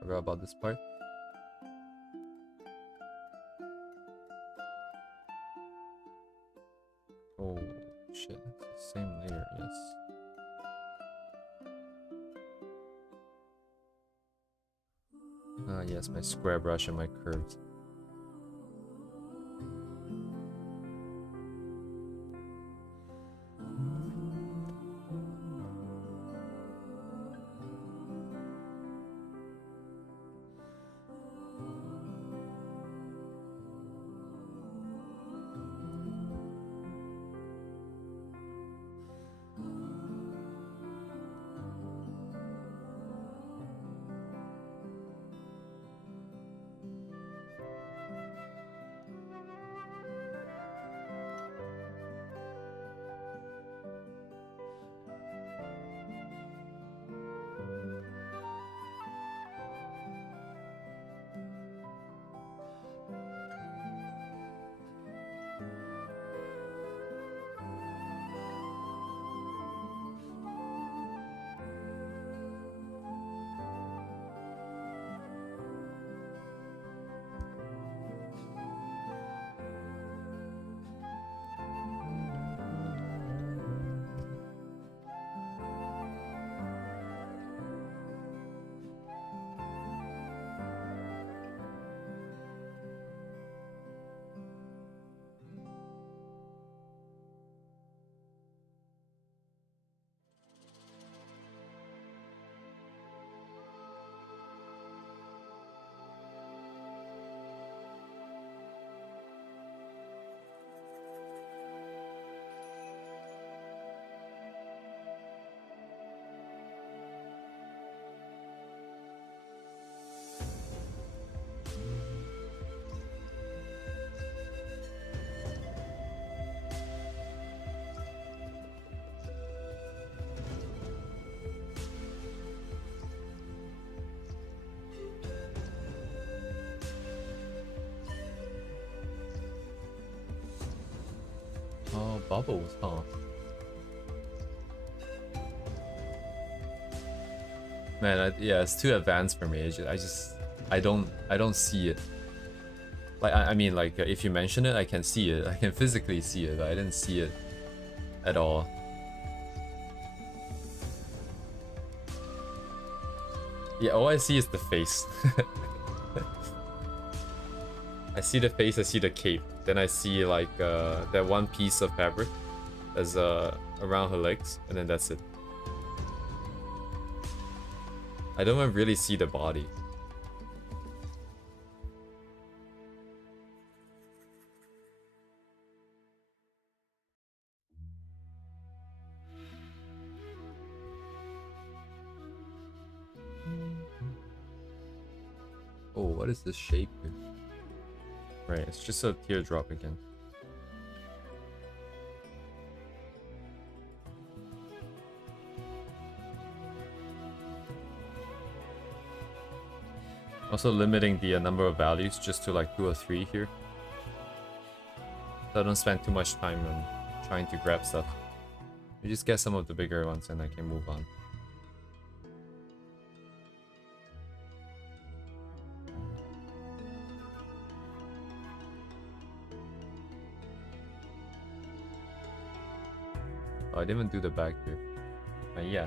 Forgot about this part. Oh shit, it's the same layer, yes. Yes, my square brush and my curves. Oh, bubbles, huh? Man, yeah, it's too advanced for me. I don't see it. Like, I mean, like, if you mention it, I can see it. I can physically see it, but I didn't see it at all. Yeah, all I see is the face. I see the face, I see the cape. Then I see, like, that one piece of fabric that's around her legs, and then that's it. I don't even really see the body. Oh, what is this shape here? Right, it's just a teardrop again. Also limiting the number of values just to like 2 or 3 here. So I don't spend too much time on trying to grab stuff. I just get some of the bigger ones and I can move on. Oh, I didn't even do the back here. Yeah.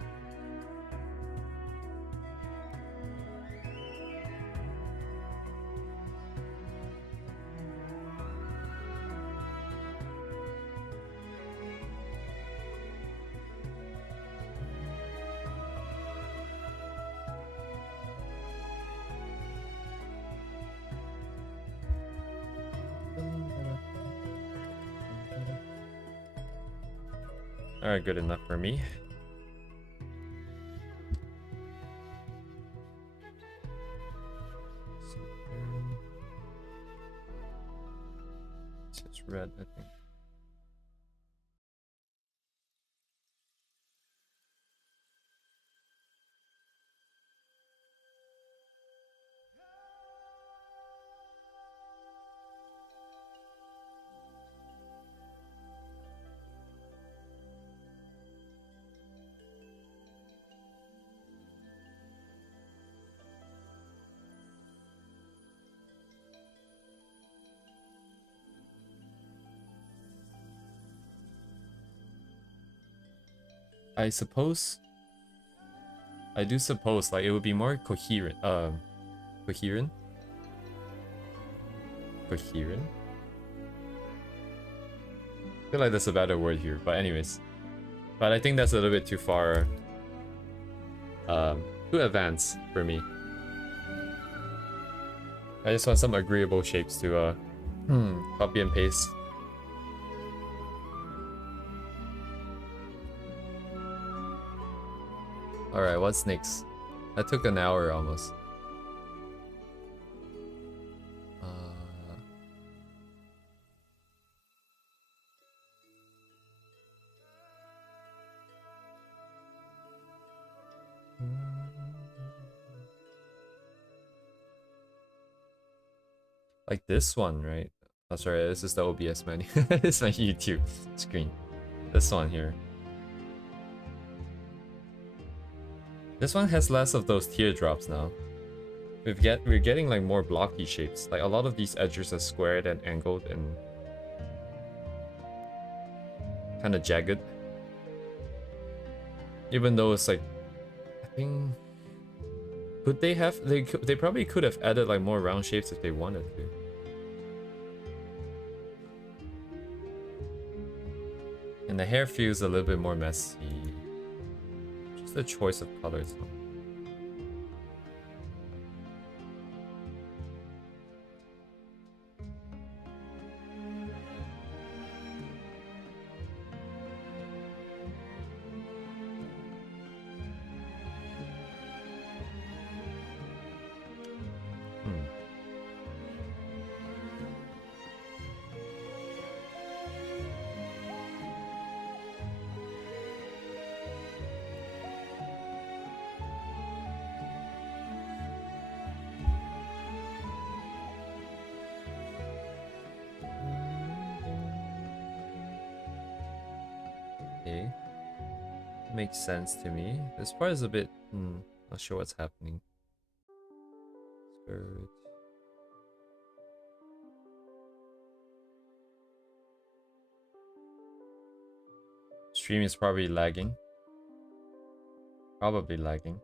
Alright, good enough for me. It's red, I think. I do suppose like it would be more coherent. Coherent? Coherent? I feel like that's a better word here, but anyways. But I think that's a little bit too far, too advanced for me. I just want some agreeable shapes to, copy and paste. Alright, what's next? That took an hour almost. Like this one, right? Oh, sorry, this is the OBS menu. It's my YouTube screen. This one here. This one has less of those teardrops now. We're getting like more blocky shapes. Like a lot of these edges are squared and angled and kind of jagged. Even though it's like, I think, could they have? They probably could have added like more round shapes if they wanted to. And the hair feels a little bit more messy. Just the choice of colors. Makes sense to me. This part is a bit not sure what's happening. Skirt. Stream is probably lagging. Probably lagging.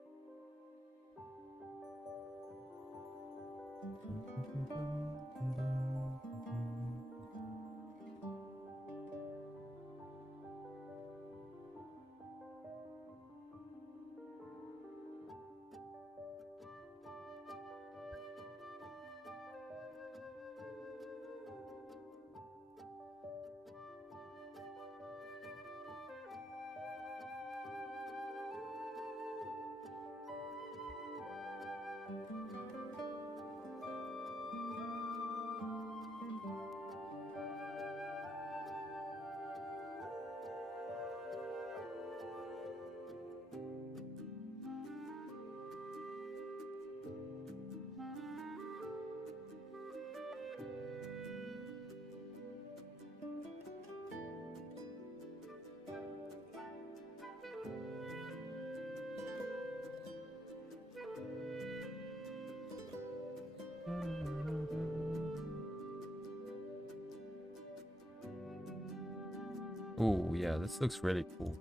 Oh yeah, this looks really cool.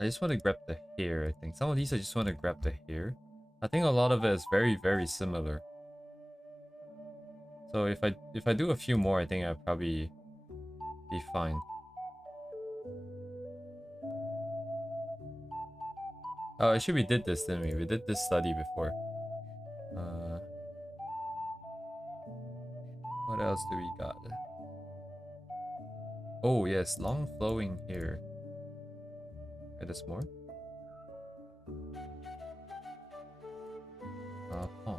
I just want to grab the hair, I think. Some of these I just want to grab the hair. I think a lot of it is very, very similar. So if I do a few more, I think I'll probably be fine. Oh, actually we did this, didn't we? We did this study before. What else do we got? Oh yes, long flowing hair. Okay, there's more. Huh.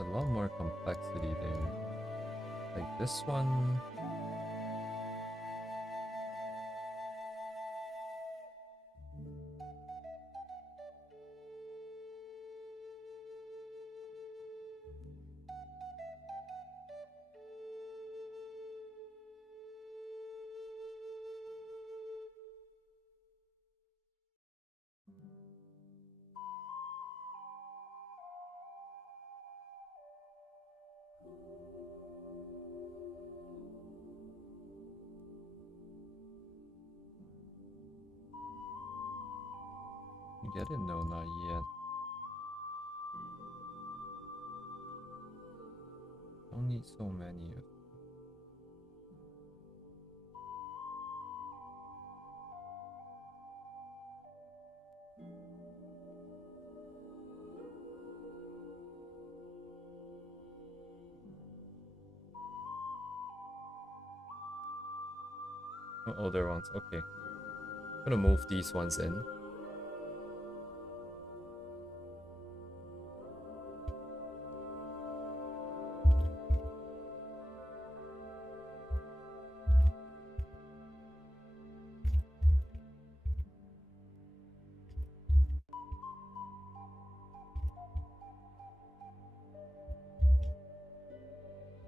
A lot more complexity there. Like this one. You get it? No, not yet. Don't need so many of. Older ones. Okay. I'm gonna move these ones in.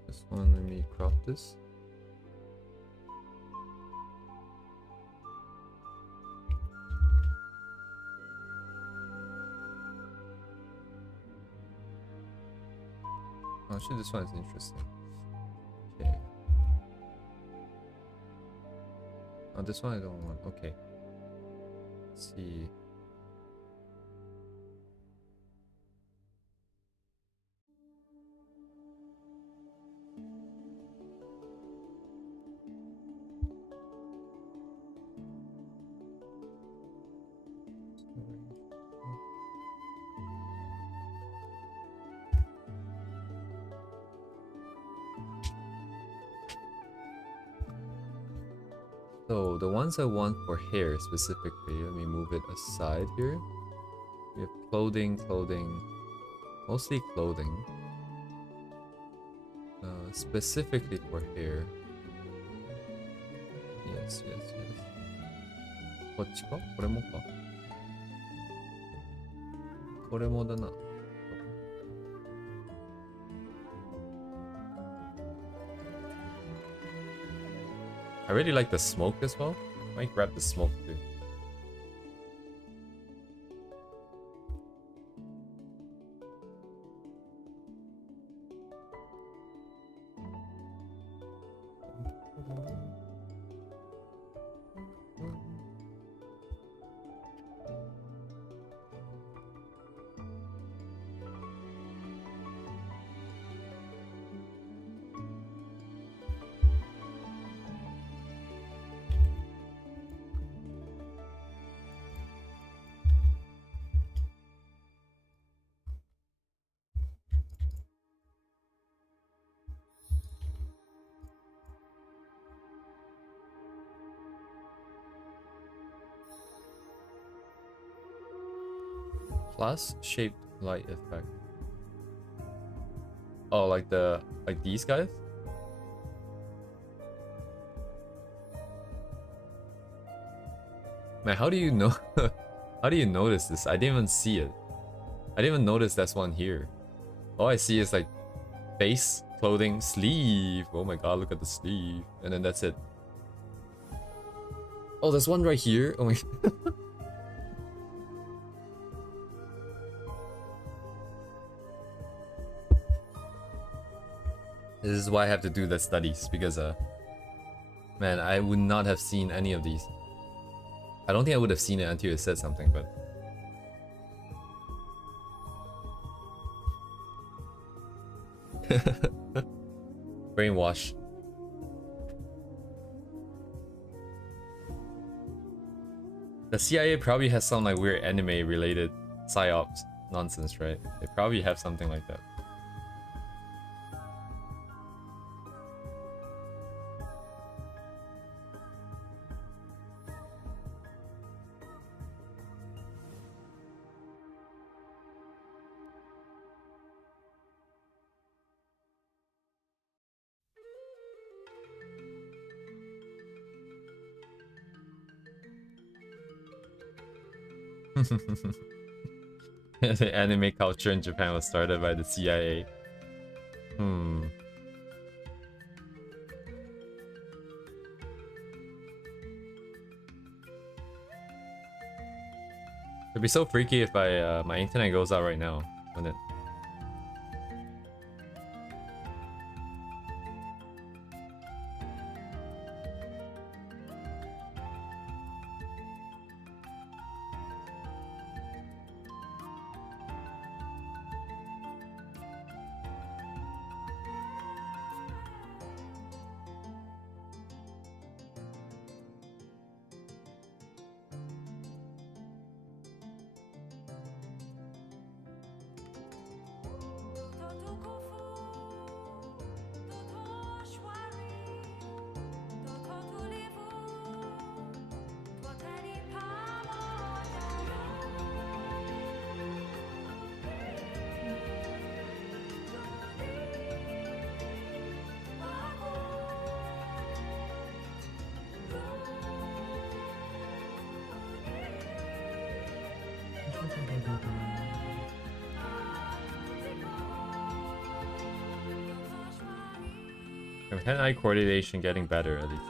This one, let me crop this. Oh, actually, this one is interesting. Okay. Oh, this one I don't want. Okay. Let's see. So the ones I want for hair specifically, let me move it aside here. We have clothing, mostly clothing. Specifically for hair. Yes. こっちか？これもか。これもだな。I really like the smoke as well. Might grab the smoke too. Plus shaped light effect. Oh, like these guys? Man, how do you know? How do you notice this? I didn't even see it. I didn't even notice that's one here. All I see is like face, clothing, sleeve. Oh my god, look at the sleeve. And then that's it. Oh, there's one right here. Oh my. This is why I have to do the studies because man, I would not have seen any of these. I don't think I would have seen it until it said something, but brainwash. The CIA probably has some like weird anime related psyops nonsense, right? They probably have something like that. The anime culture in Japan was started by the CIA. It'd be so freaky if my internet goes out right now, wouldn't it? Hand-eye coordination getting better at least.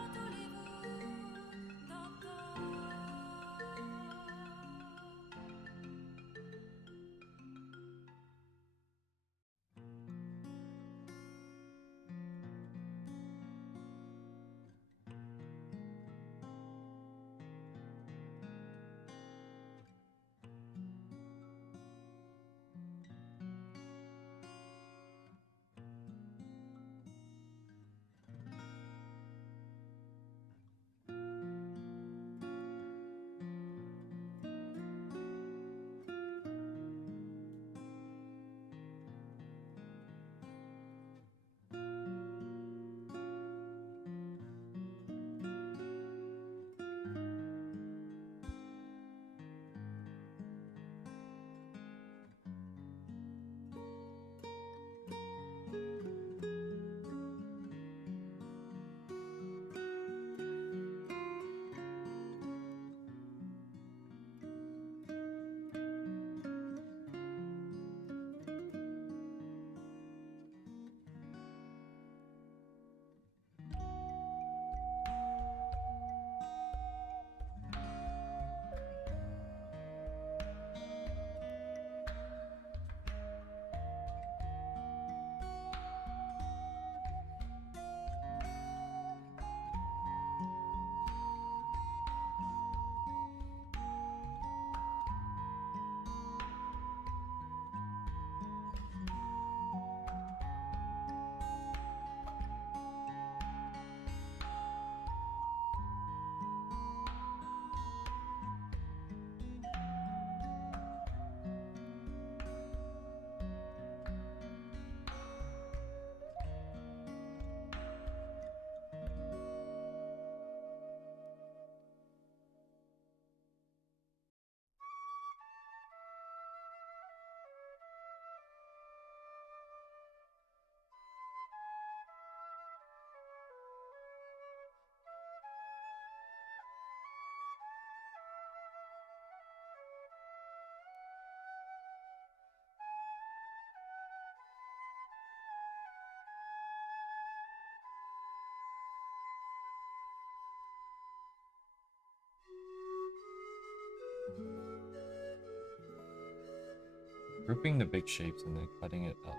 Grouping the big shapes and then cutting it up.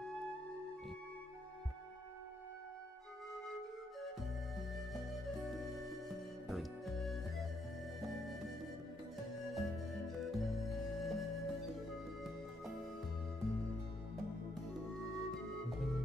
Okay.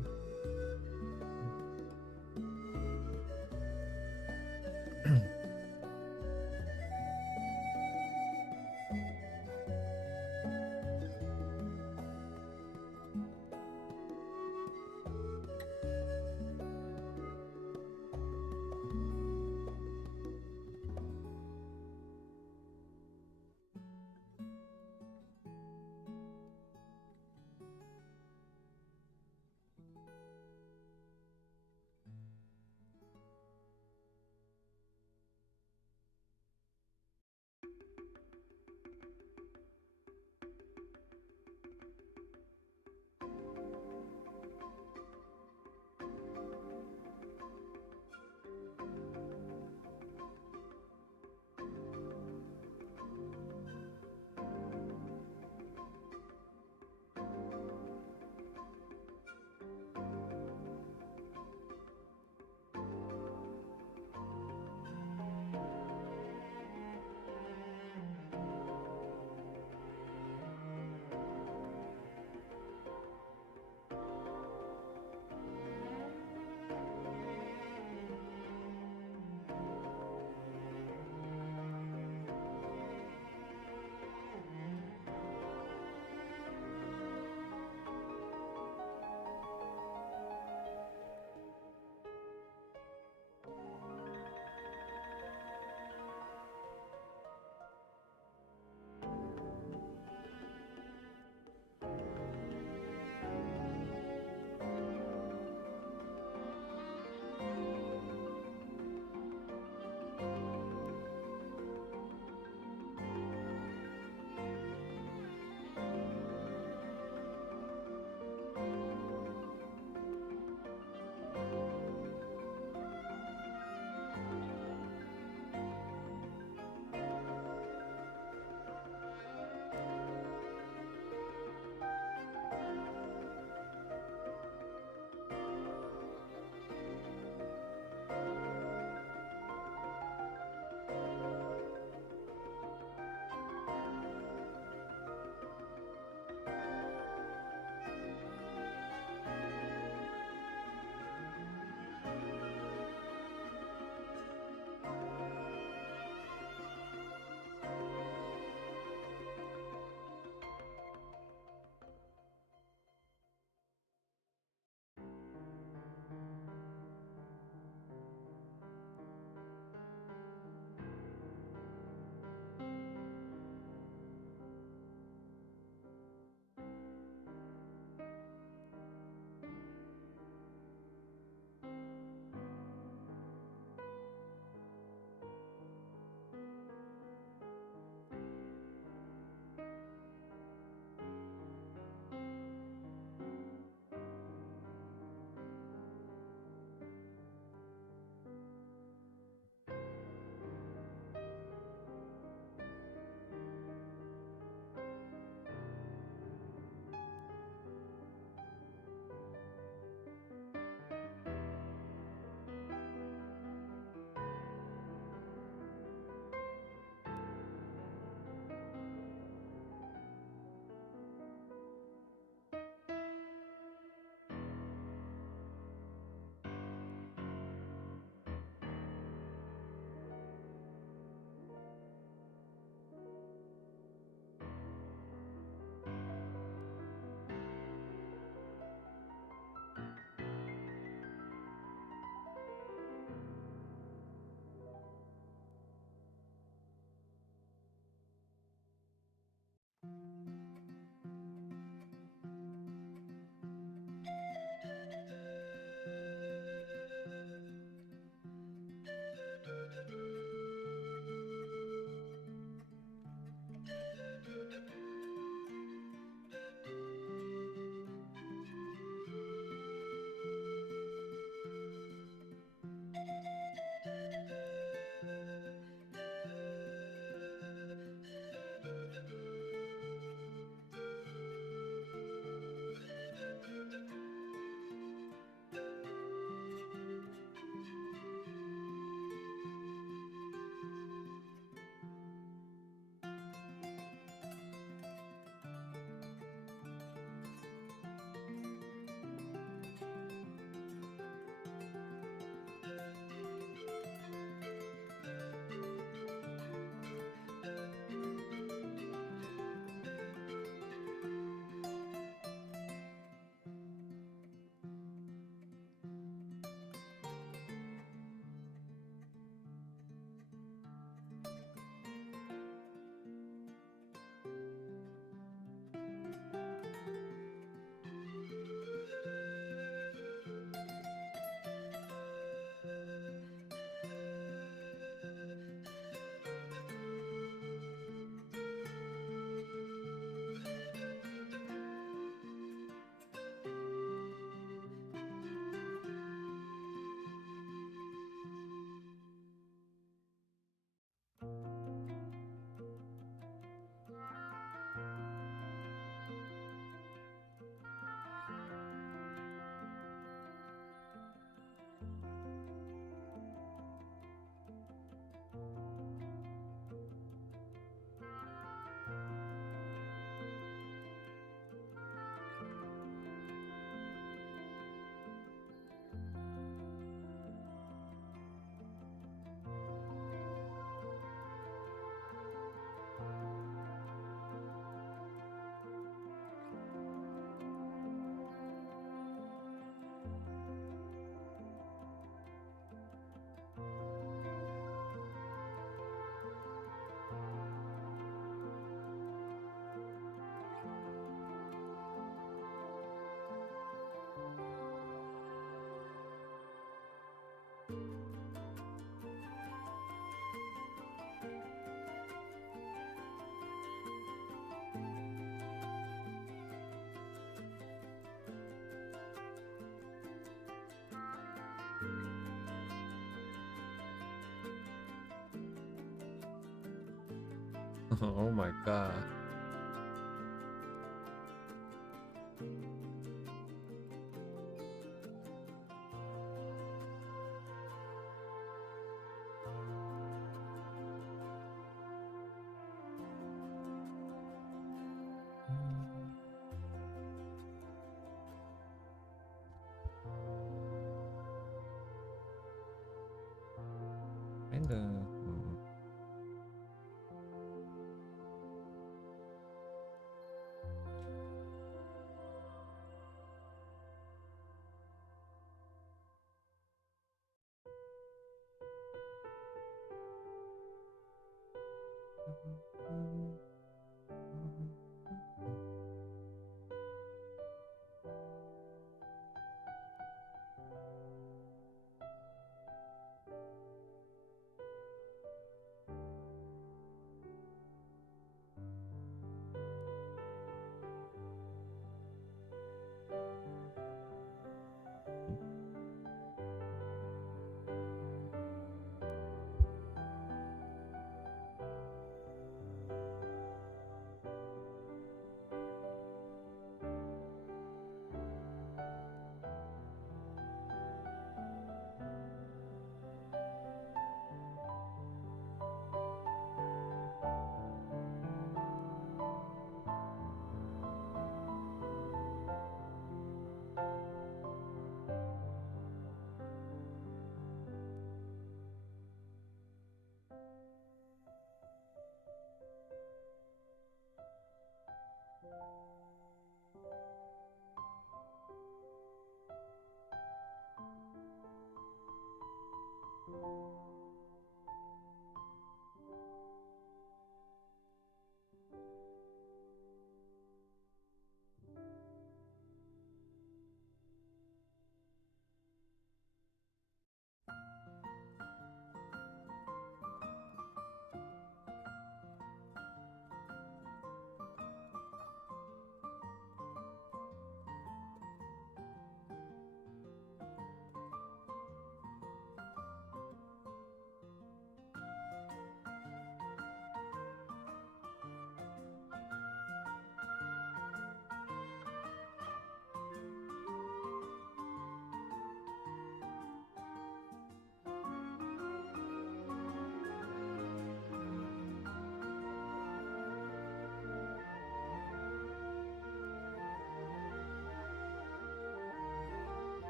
Oh my god. Kinda.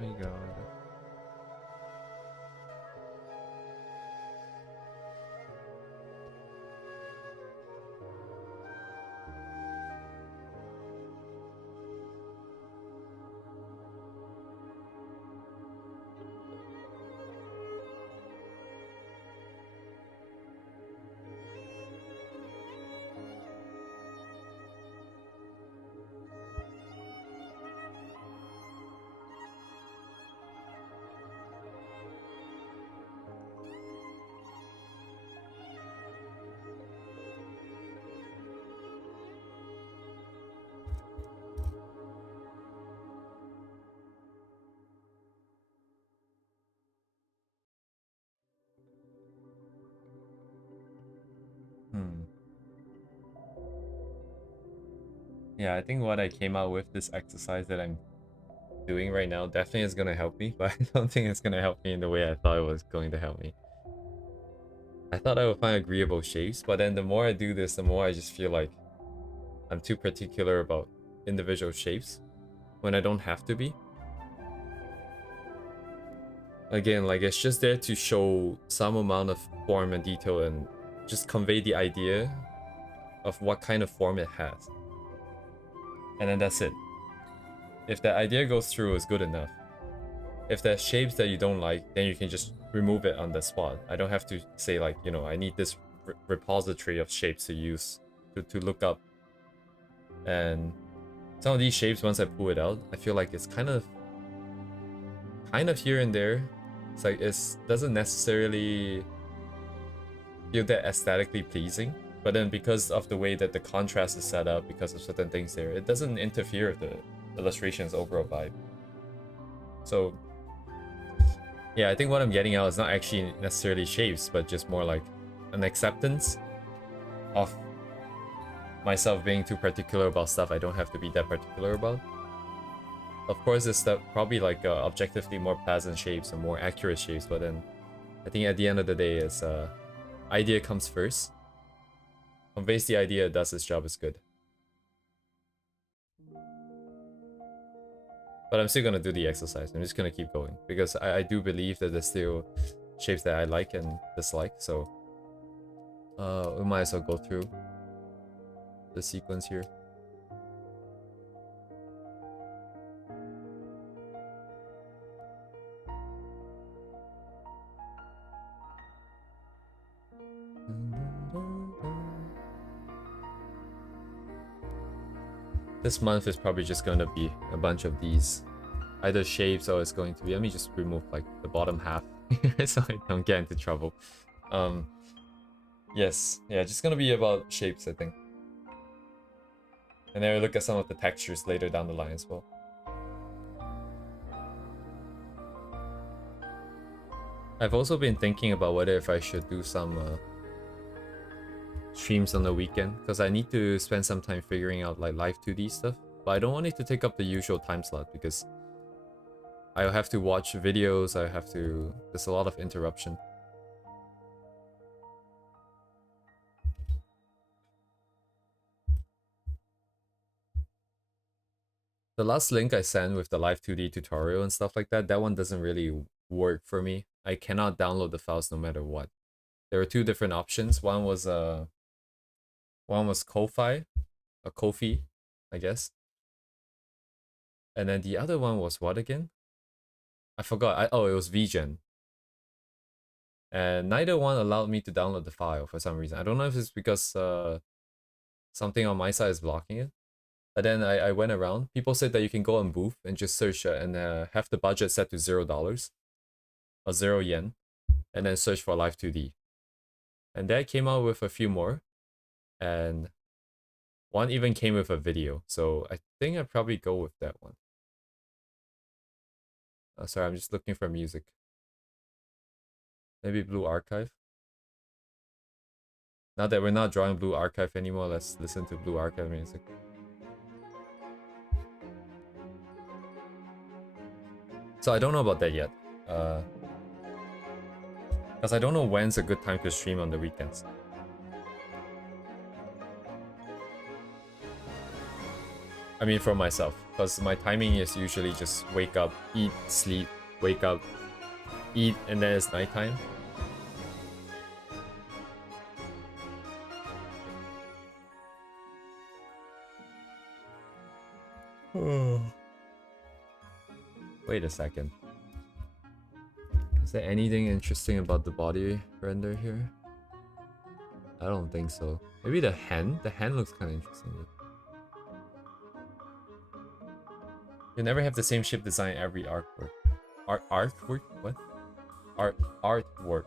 My god. Yeah, I think what I came out with, this exercise that I'm doing right now, definitely is gonna help me, but I don't think it's gonna help me in the way I thought it was going to help me. I thought I would find agreeable shapes, but then the more I do this, the more I just feel like I'm too particular about individual shapes when I don't have to be. Again, like, it's just there to show some amount of form and detail and just convey the idea of what kind of form it has. And then that's it. If that idea goes through, it's good enough. If there's shapes that you don't like, then you can just remove it on the spot. I don't have to say, like, you know, I need this repository of shapes to use to look up. And some of these shapes, once I pull it out, I feel like it's kind of here and there. It's like it doesn't necessarily feel that aesthetically pleasing, but then because of the way that the contrast is set up, because of certain things there, it doesn't interfere with the illustration's overall vibe. So yeah, I think what I'm getting out is not actually necessarily shapes, but just more like an acceptance of myself being too particular about stuff I don't have to be that particular about. Of course, it's probably like objectively more pleasant shapes and more accurate shapes, but then I think at the end of the day, it's idea comes first. Conveys the idea, does its job, is good. But I'm still gonna do the exercise. I'm just gonna keep going because I do believe that there's still shapes that I like and dislike. So we might as well go through the sequence here. This month is probably just going to be a bunch of these. Either shapes or it's going to be... Let me just remove like the bottom half so I don't get into trouble. Yes, yeah, just going to be about shapes, I think. And then we'll look at some of the textures later down the line as well. I've also been thinking about whether if I should do some streams on the weekend, because I need to spend some time figuring out like live 2D stuff, but I don't want it to take up the usual time slot because I'll have to watch videos, there's a lot of interruption. The last link I sent with the live 2D tutorial and stuff like that one doesn't really work for me. I cannot download the files no matter what. There were two different options. One was Ko-Fi, a Ko-fi, I guess. And then the other one was what again? I forgot. Oh, it was VGen. And neither one allowed me to download the file for some reason. I don't know if it's because something on my side is blocking it. But then I went around. People said that you can go on Booth and just search and have the budget set to $0 or 0 yen, and then search for Live 2D. And that came out with a few more, and one even came with a video. So I think I'd probably go with that one. Sorry, I'm just looking for music. Maybe Blue Archive. Now that we're not drawing Blue Archive anymore, let's listen to Blue Archive music. So I don't know about that yet. Because I don't know when's a good time to stream on the weekends. I mean for myself, because my timing is usually just wake up, eat, sleep, wake up, eat, and then it's nighttime. Wait a second. Is there anything interesting about the body render here? I don't think so. Maybe the hand? The hand looks kind of interesting. You never have the same ship design every artwork. Artwork? What? Artwork.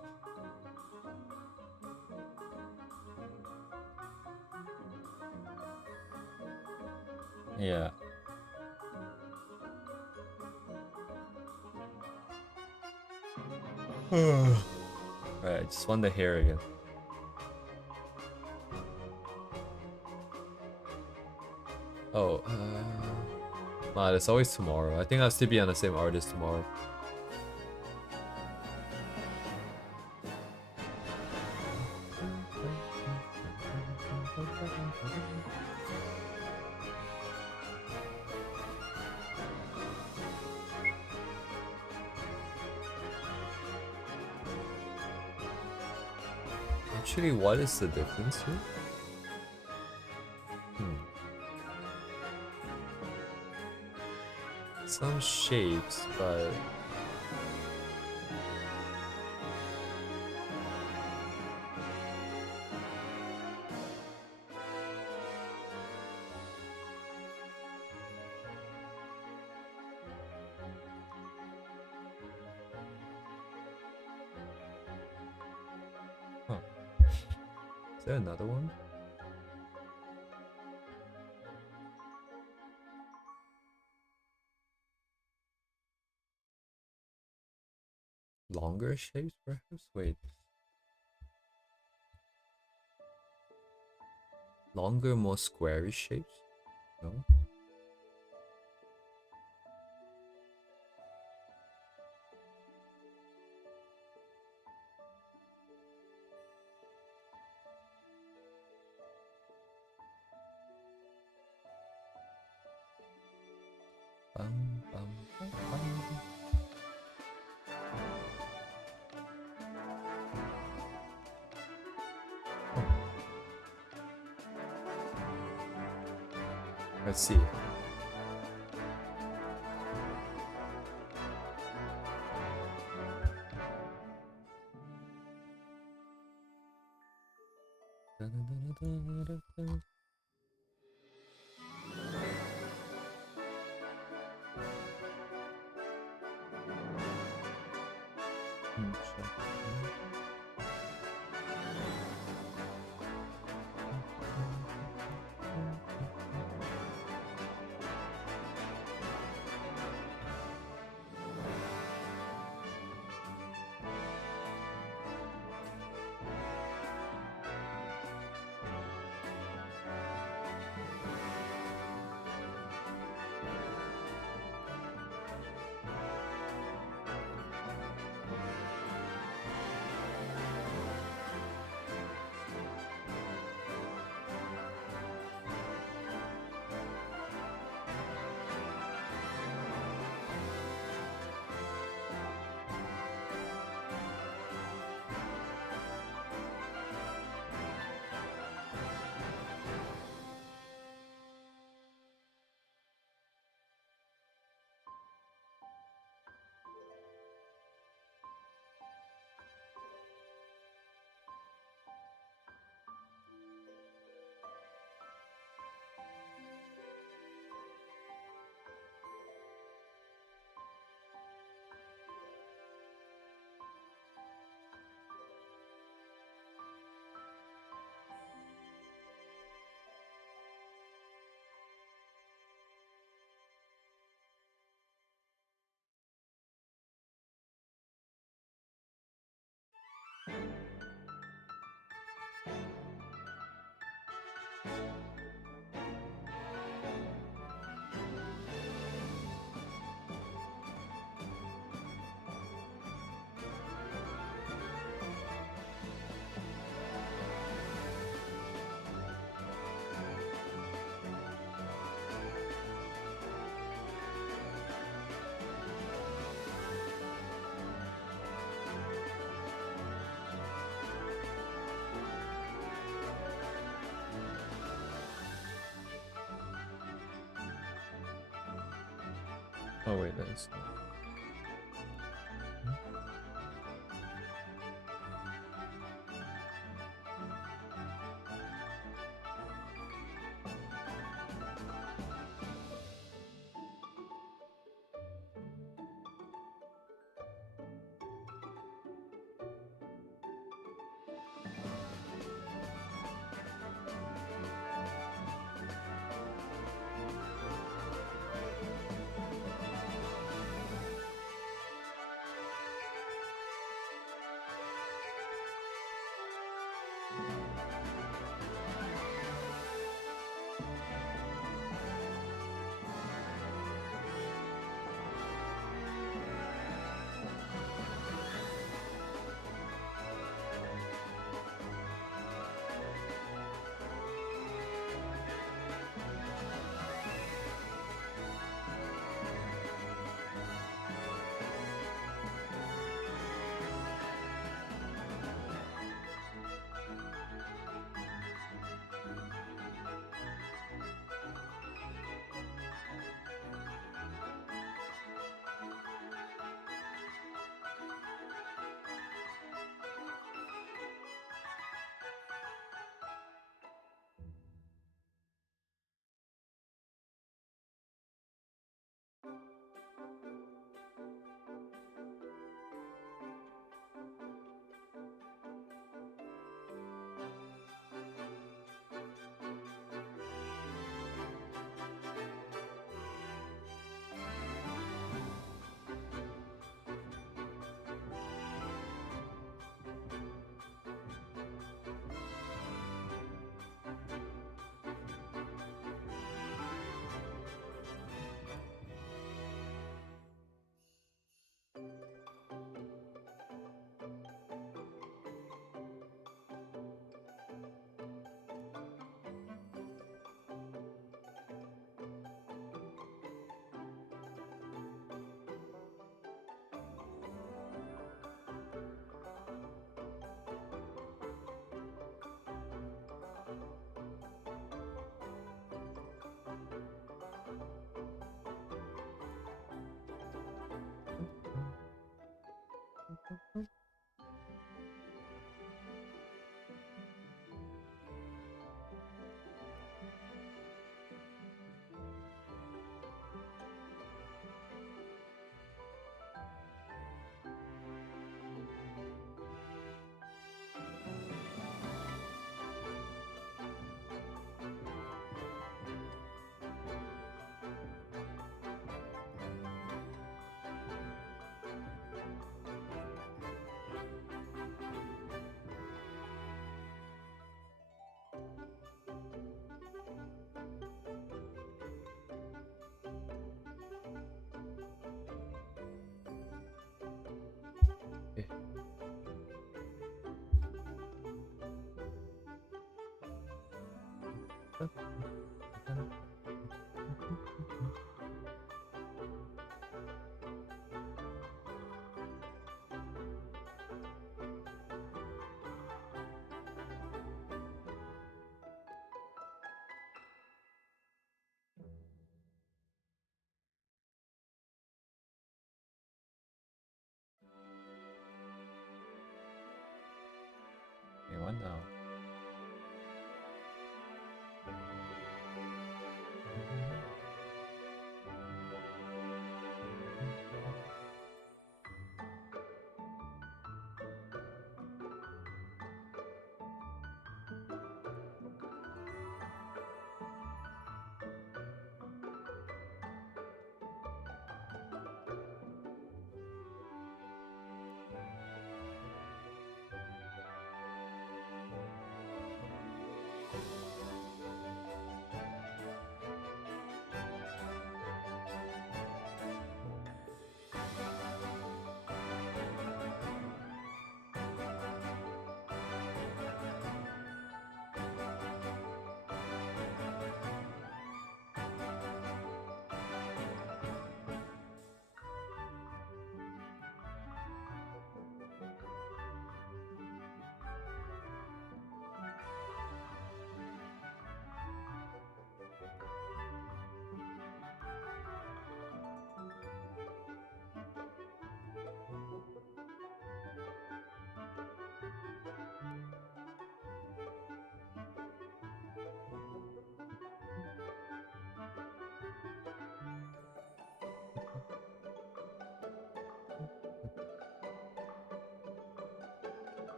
Yeah. Alright, I just want the hair again. Oh, man, it's always tomorrow. I think I'll still be on the same artist tomorrow. Actually, what is the difference here? Some shapes, but... Huh. Is there another one? Longer shapes, perhaps? Wait. Longer, more squarish shapes? No? Bum, bum, bum, bum. Oh. Let's see. Oh wait, that is... Okay. Okay, what now?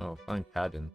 Oh, fine pattern.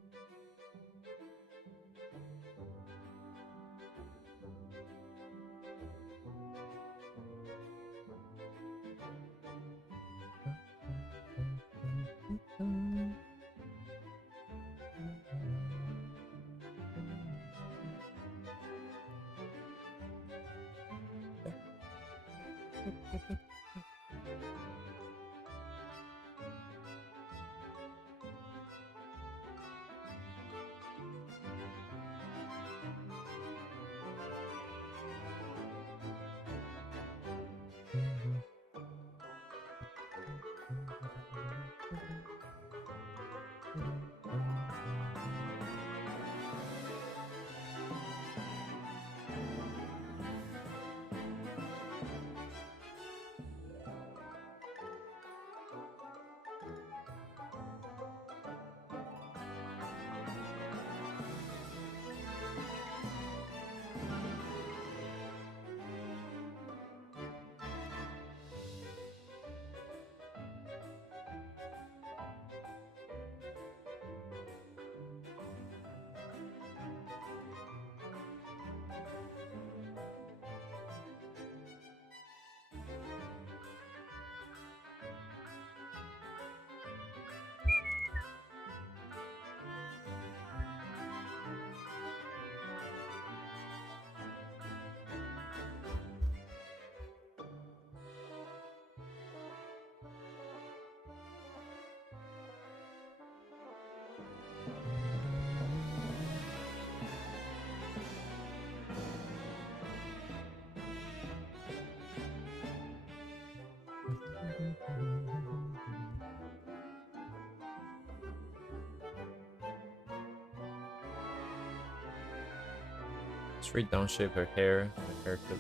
Straight downshape her hair. Her hair clip.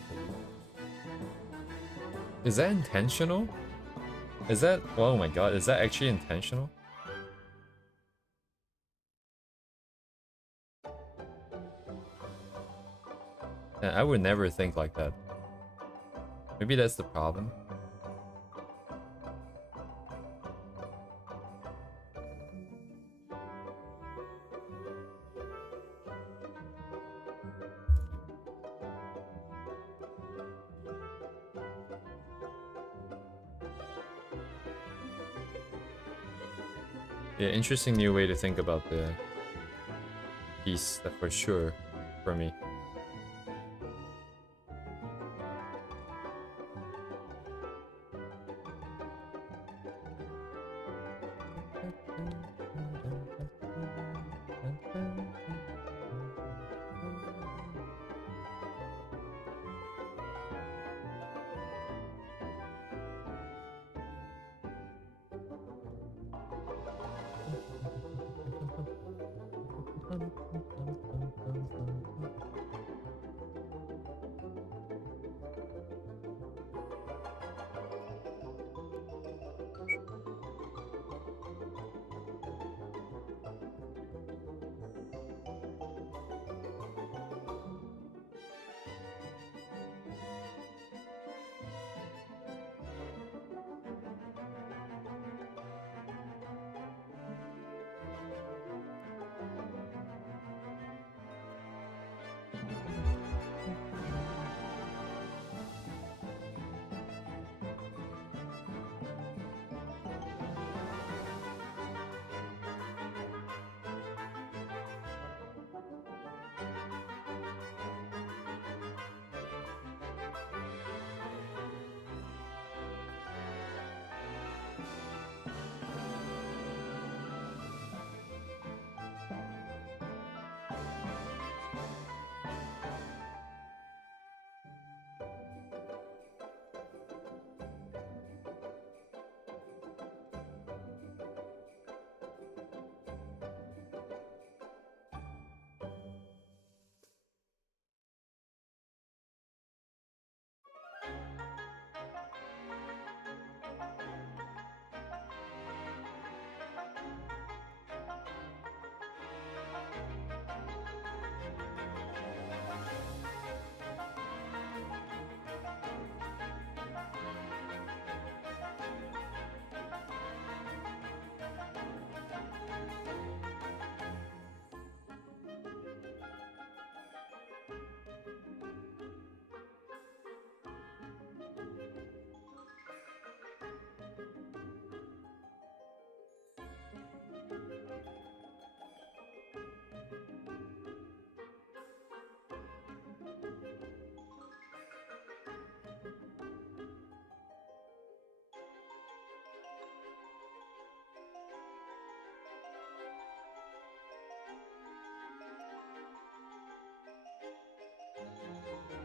Is that intentional? Is that... Oh my god, is that actually intentional? I would never think like that. Maybe that's the problem. Yeah, interesting new way to think about the piece, that for sure, for me.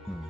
Hmm.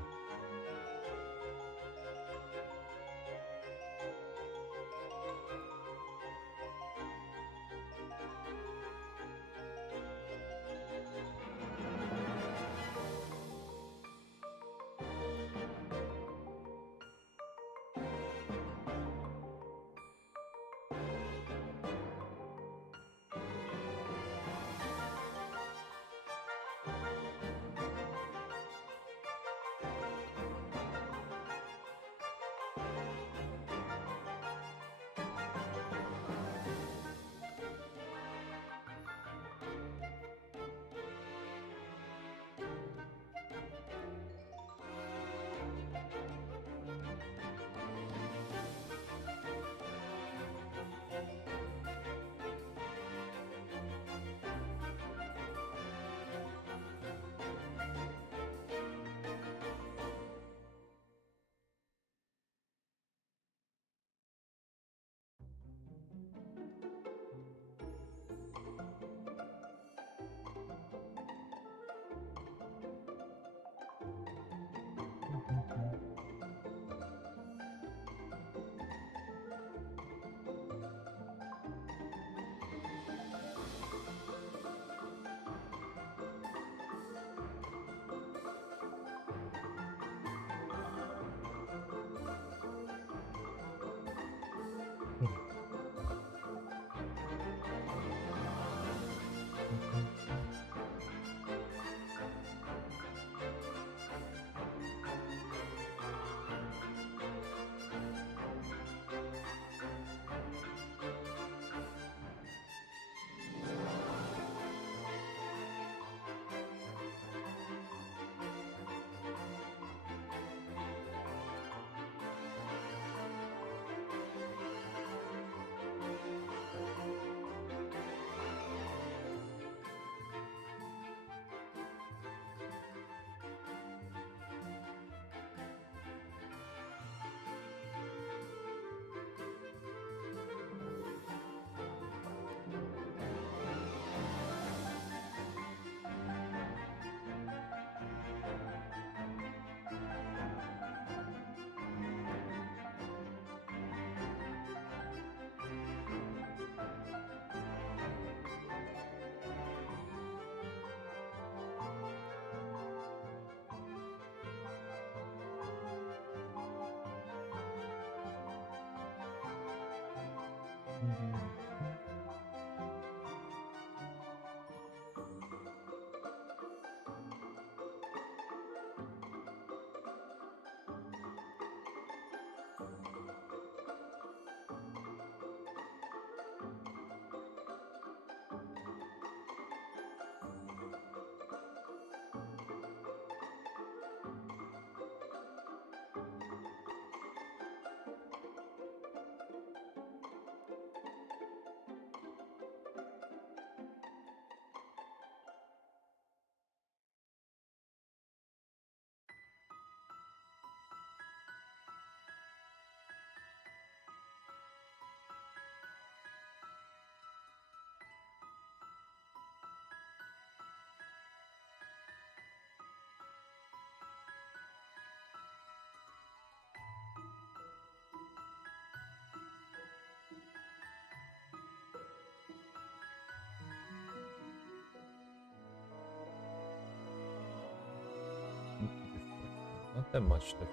Not that much difference.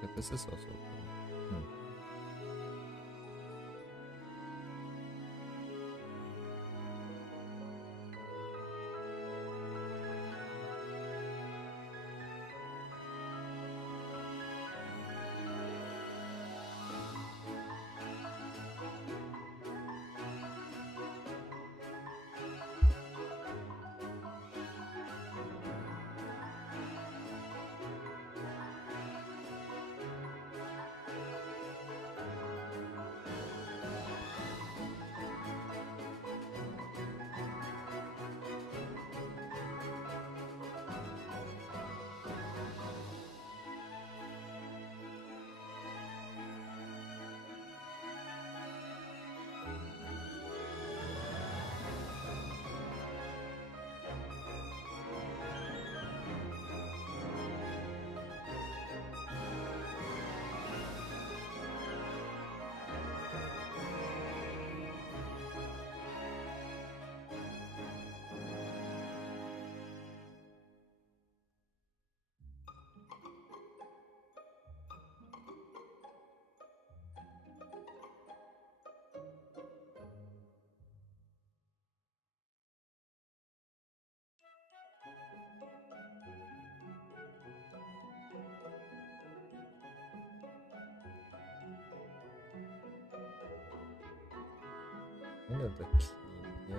But this is also cool. Kind of the key, yeah.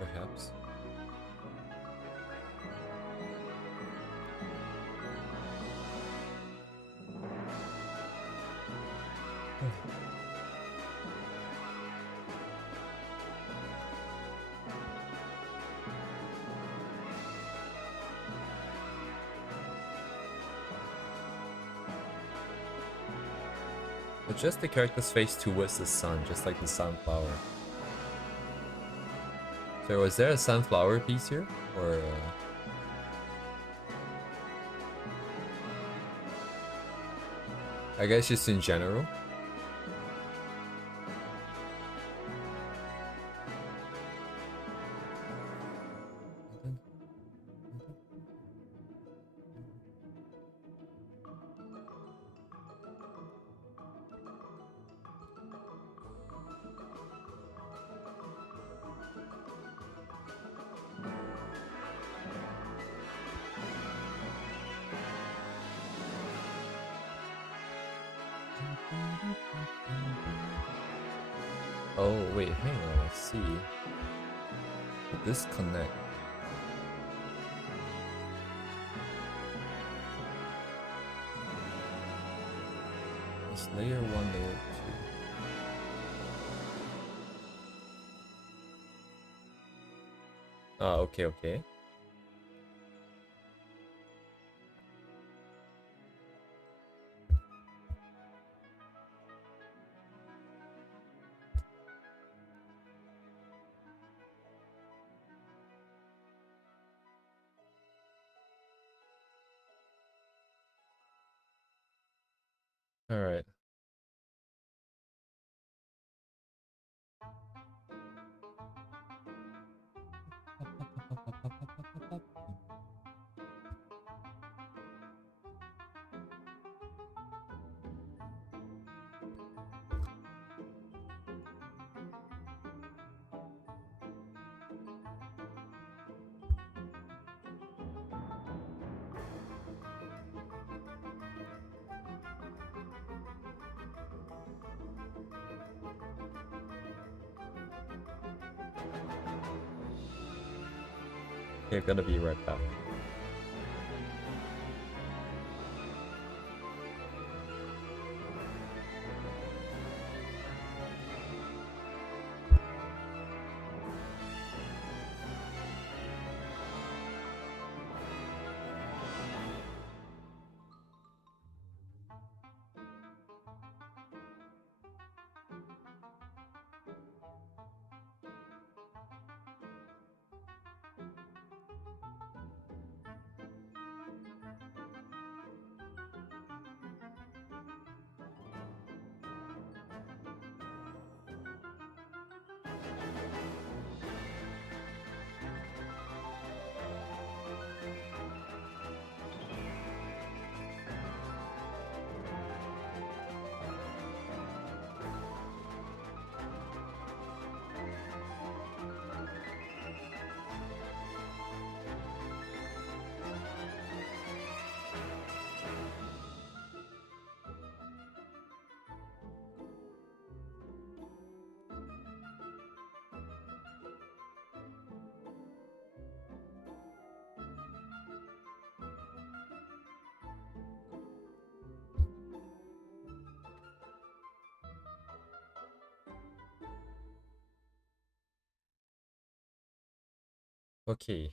Perhaps. Adjust the character's face towards the sun, just like the sunflower. So was there a sunflower piece here? Or... I guess just in general? Oh, wait, hang on, I see. Disconnect. It's layer 1, layer 2. Ah, okay, okay. Alright. Okay, I'm gonna be right back. Okay.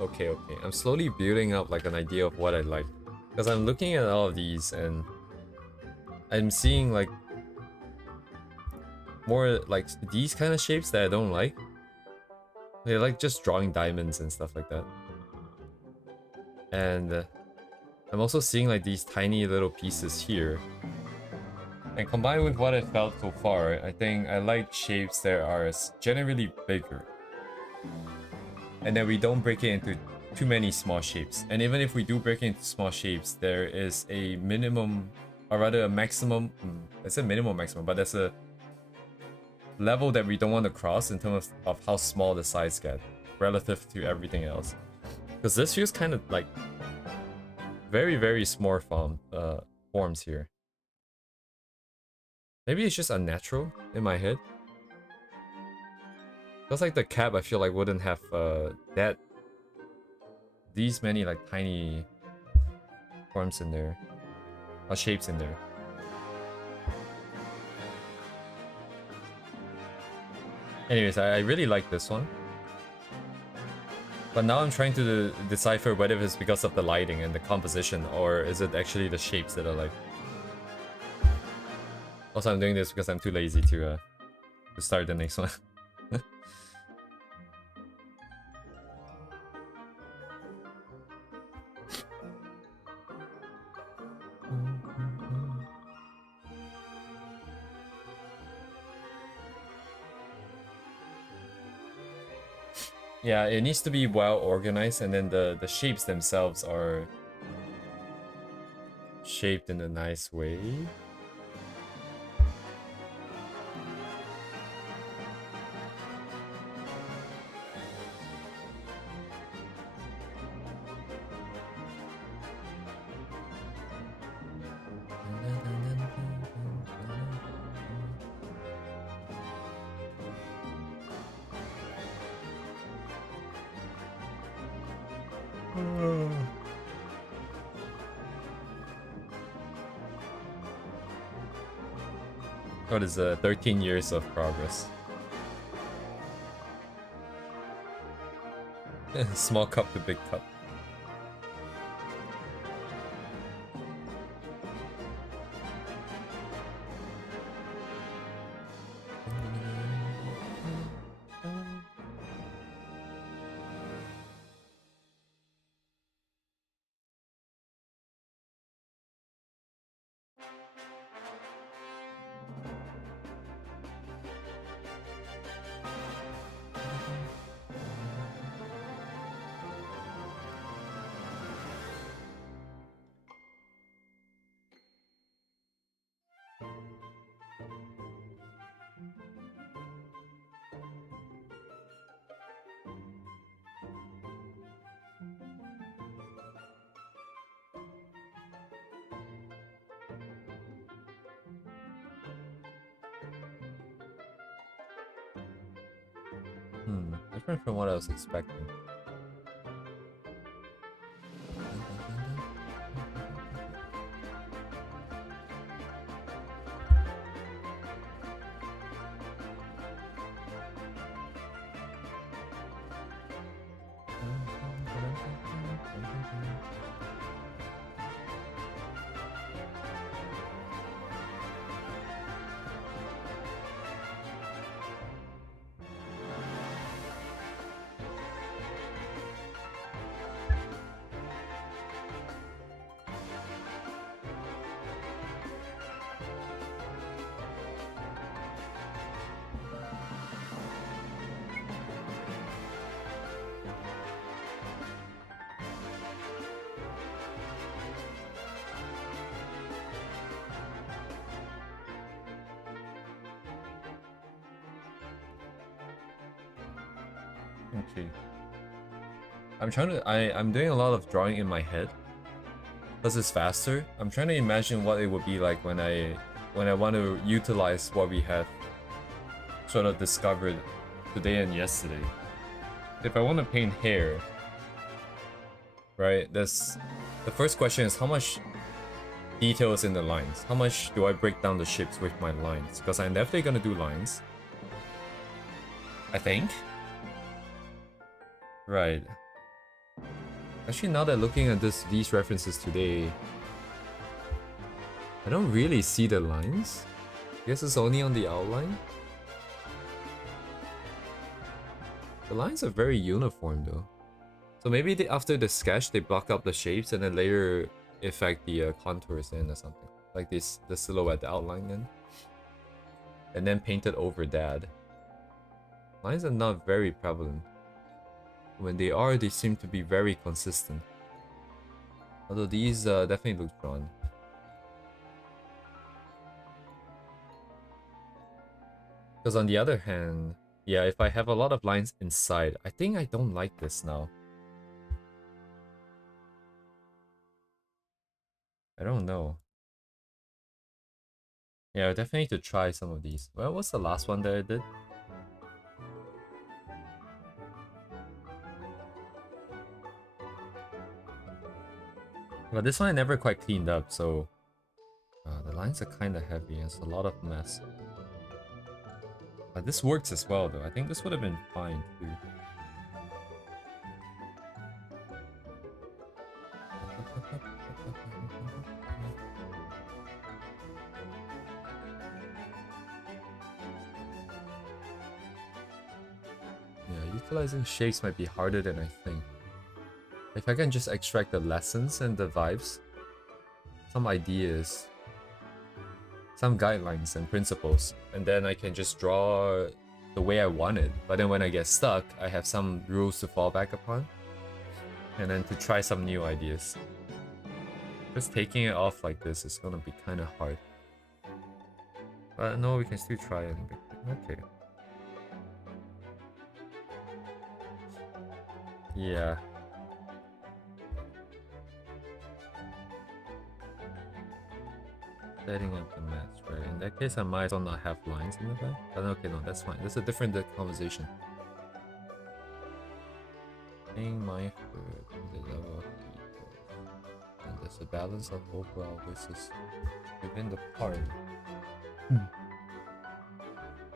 Okay, okay. I'm slowly building up like an idea of what I like. Because I'm looking at all of these and I'm seeing like more like these kind of shapes that I don't like. They like just drawing diamonds and stuff like that. And I'm also seeing like these tiny little pieces here. And combined with what I felt so far, I think I like shapes that are generally bigger. And then we don't break it into too many small shapes. And even if we do break it into small shapes, there is a minimum, or rather a maximum, it's a minimum maximum, but there's a level that we don't want to cross in terms of how small the size get relative to everything else. Because this feels kind of like very small forms here. Maybe it's just unnatural in my head. Just like the cap, I feel like wouldn't have these many like tiny forms in there, or shapes in there. Anyways, I really like this one. But now I'm trying to decipher whether it's because of the lighting and the composition, or is it actually the shapes that I like. Also, I'm doing this because I'm too lazy to start the next one. Yeah, it needs to be well organized, and then the shapes themselves are shaped in a nice way. What is 13 years of progress? Small cup to big cup. Different from what I was expecting. Okay. I'm doing a lot of drawing in my head. Because it's faster. I'm trying to imagine what it would be like when I want to utilize what we have sort of discovered today and yesterday. If I want to paint hair, right? The first question is how much detail is in the lines? How much do I break down the shapes with my lines? Because I'm definitely gonna do lines. I think. Right. Actually, now that looking at these references today, I don't really see the lines. I guess it's only on the outline. The lines are very uniform though. So maybe after the sketch, they block up the shapes and then later effect the contours in or something. Like the silhouette, the outline in. And then paint it over that. Lines are not very prevalent. When they are, they seem to be very consistent. Although these definitely look drawn. Because on the other hand, yeah, if I have a lot of lines inside, I think I don't like this now. I don't know. Yeah, I definitely need to try some of these. Well, what's the last one that I did? But this one I never quite cleaned up, so the lines are kind of heavy. It's a lot of mess. This works as well, though. I think this would have been fine too. Yeah, utilizing shapes might be harder than I think. If I can just extract the lessons and the vibes, some ideas, some guidelines and principles, and then I can just draw the way I want it. But then when I get stuck, I have some rules to fall back upon. And then to try some new ideas. Just taking it off like this is gonna be kind of hard. But no, we can still try it. Okay. Yeah. Setting up the match, right? In that case, I might as well not have lines in the back. But okay, no, that's fine. That's a different conversation. Being mindful of the level of people. And there's a balance of overall versus within the part.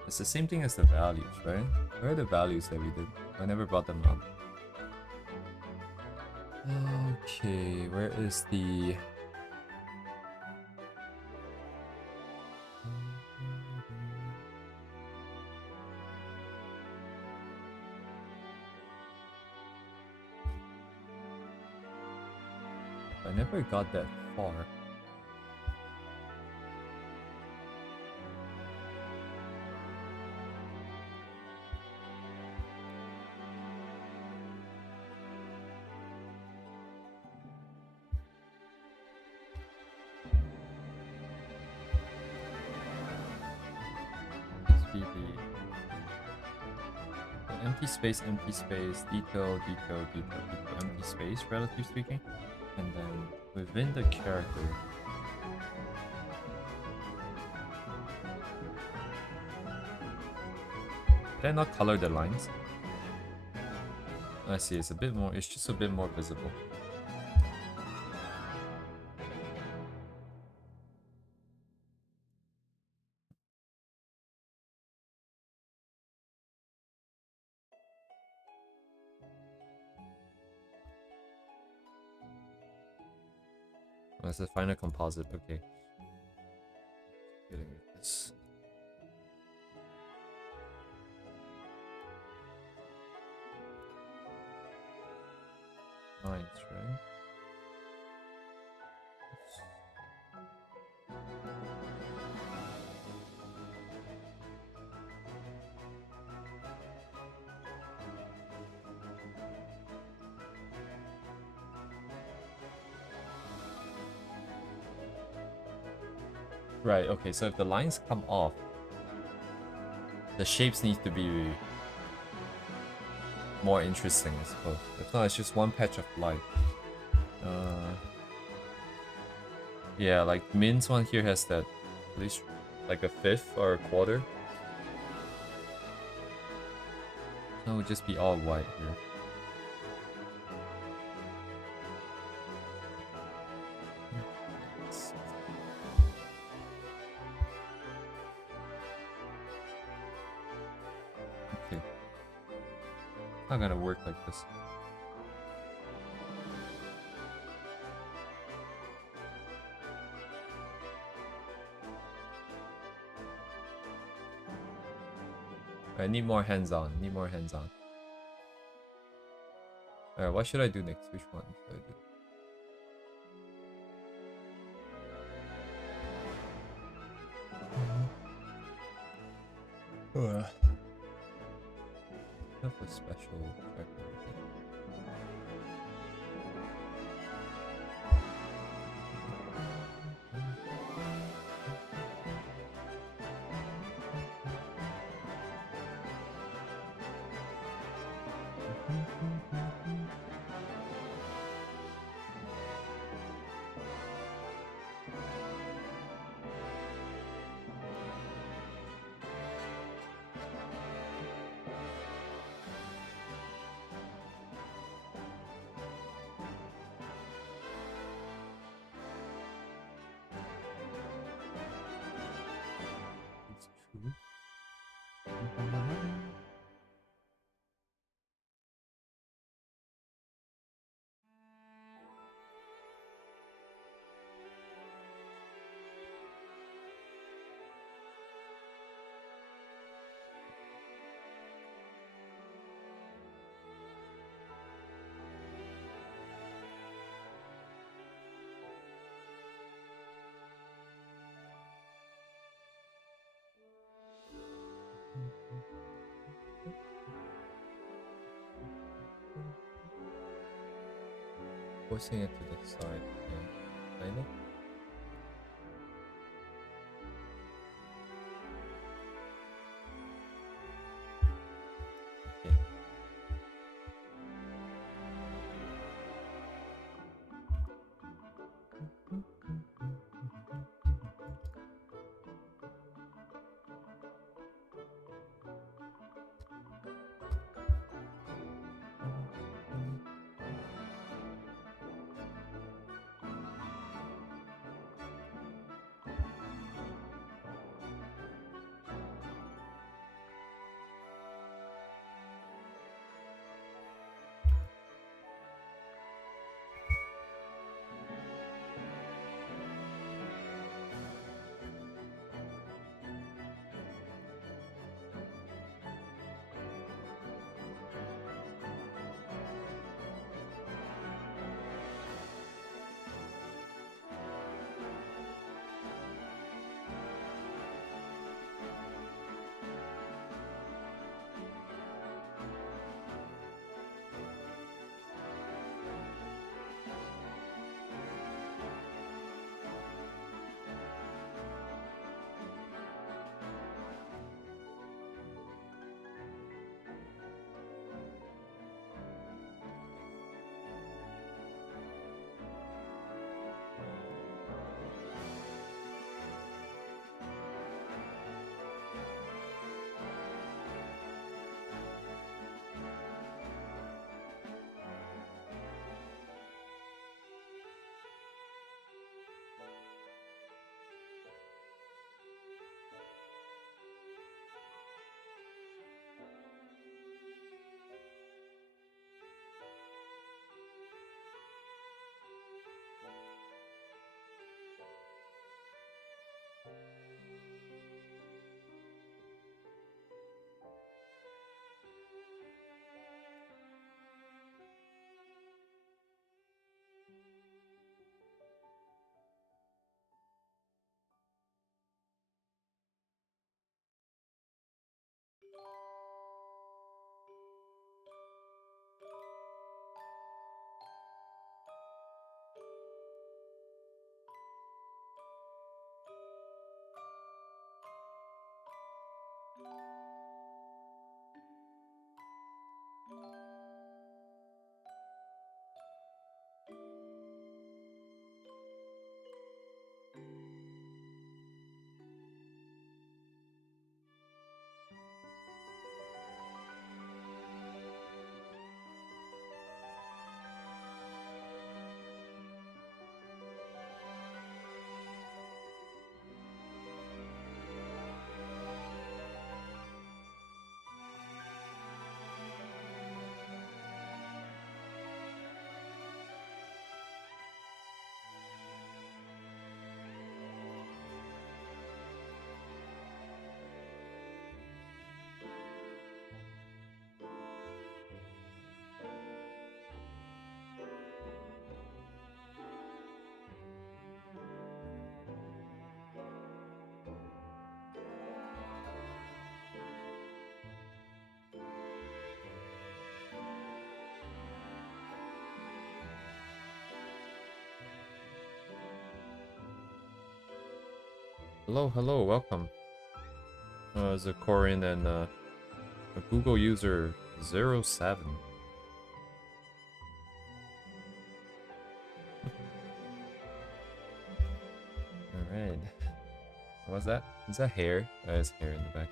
It's the same thing as the values, right? Where are the values that we did? I never brought them up. Okay, where is the... I never got that far. Empty space, detail, empty space, relatively speaking. And then within the character, did I not color the lines? I see, it's just a bit more visible. That's the final composite, okay. Dealing with this. Lines, right? Right, okay, so if the lines come off, the shapes need to be more interesting, I suppose. If not, it's just one patch of light. Yeah, like Min's one here has that at least like a fifth or a quarter. That would just be all white here. Okay. It's not gonna work like this. I need more hands-on. Alright, what should I do next? Which one should I do? Have a special check. Forcing it to the side. Yeah. Kind of. Okay. Hello, hello, welcome. As a Korean and a Google user 07. Alright. What's that? Is that hair? That is hair in the back.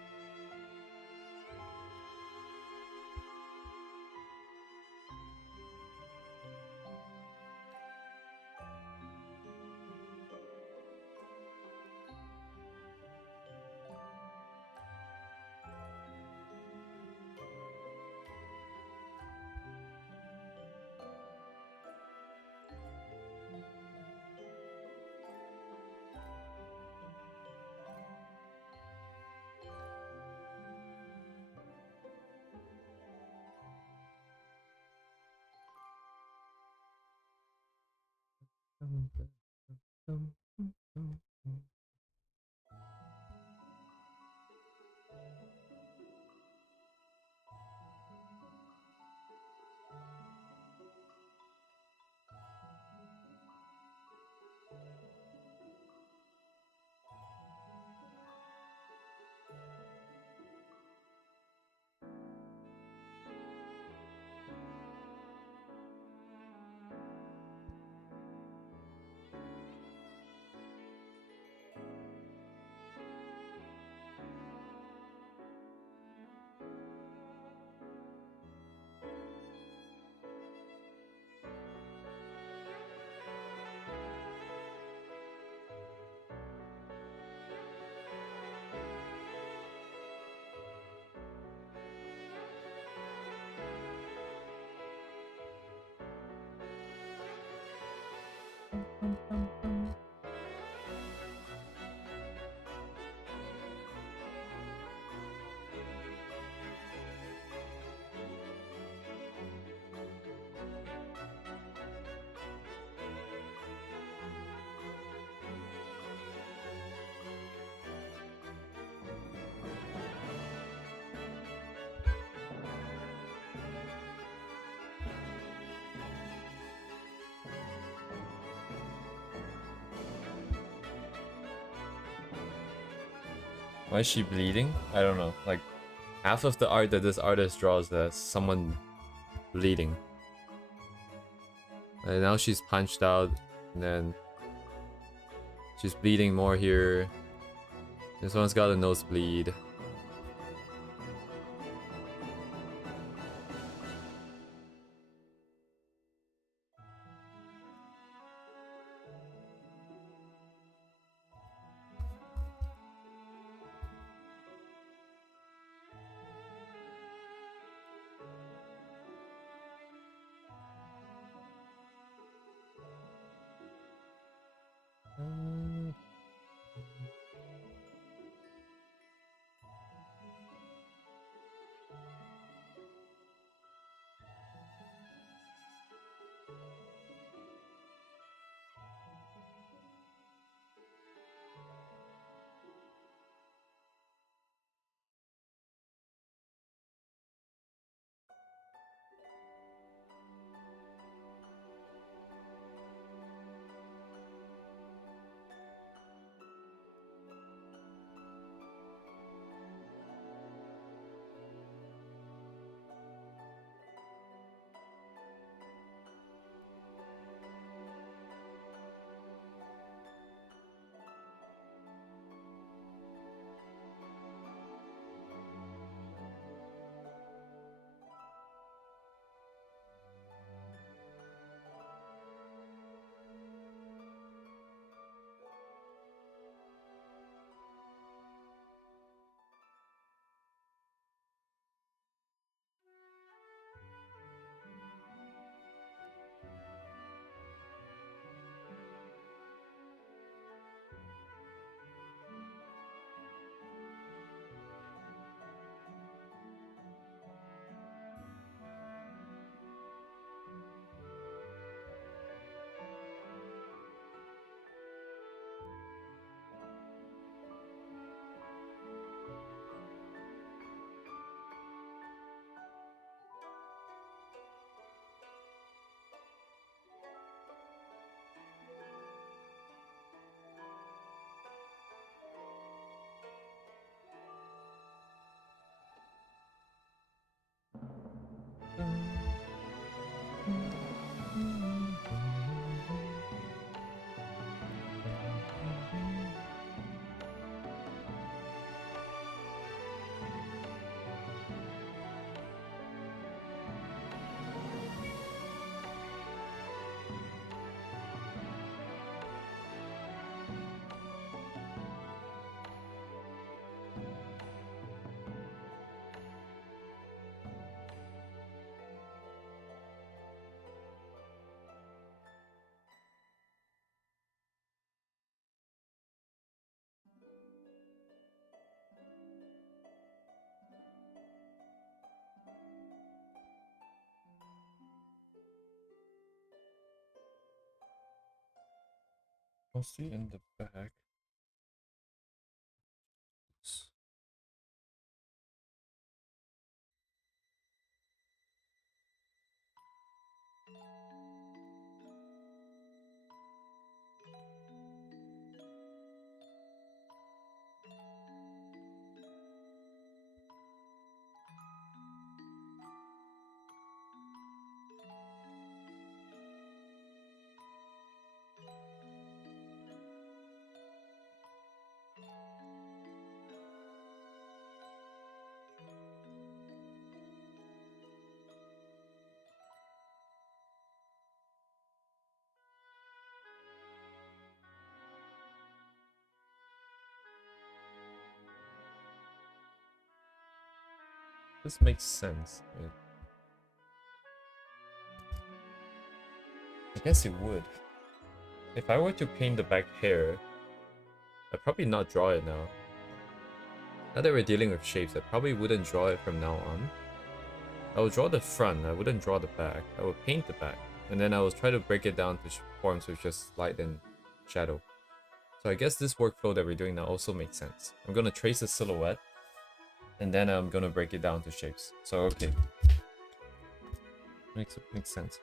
Why is she bleeding? I don't know. Like, half of the art that this artist draws is someone bleeding. And now she's punched out, and then she's bleeding more here. This one's got a nosebleed. Mostly in the back. This makes sense. I guess it would. If I were to paint the back hair, I'd probably not draw it now. Now that we're dealing with shapes, I probably wouldn't draw it from now on. I would draw the front, I wouldn't draw the back. I would paint the back, and then I would try to break it down to forms with just light and shadow. So I guess this workflow that we're doing now also makes sense. I'm gonna trace a silhouette, and then I'm gonna break it down to shapes. So okay, makes sense.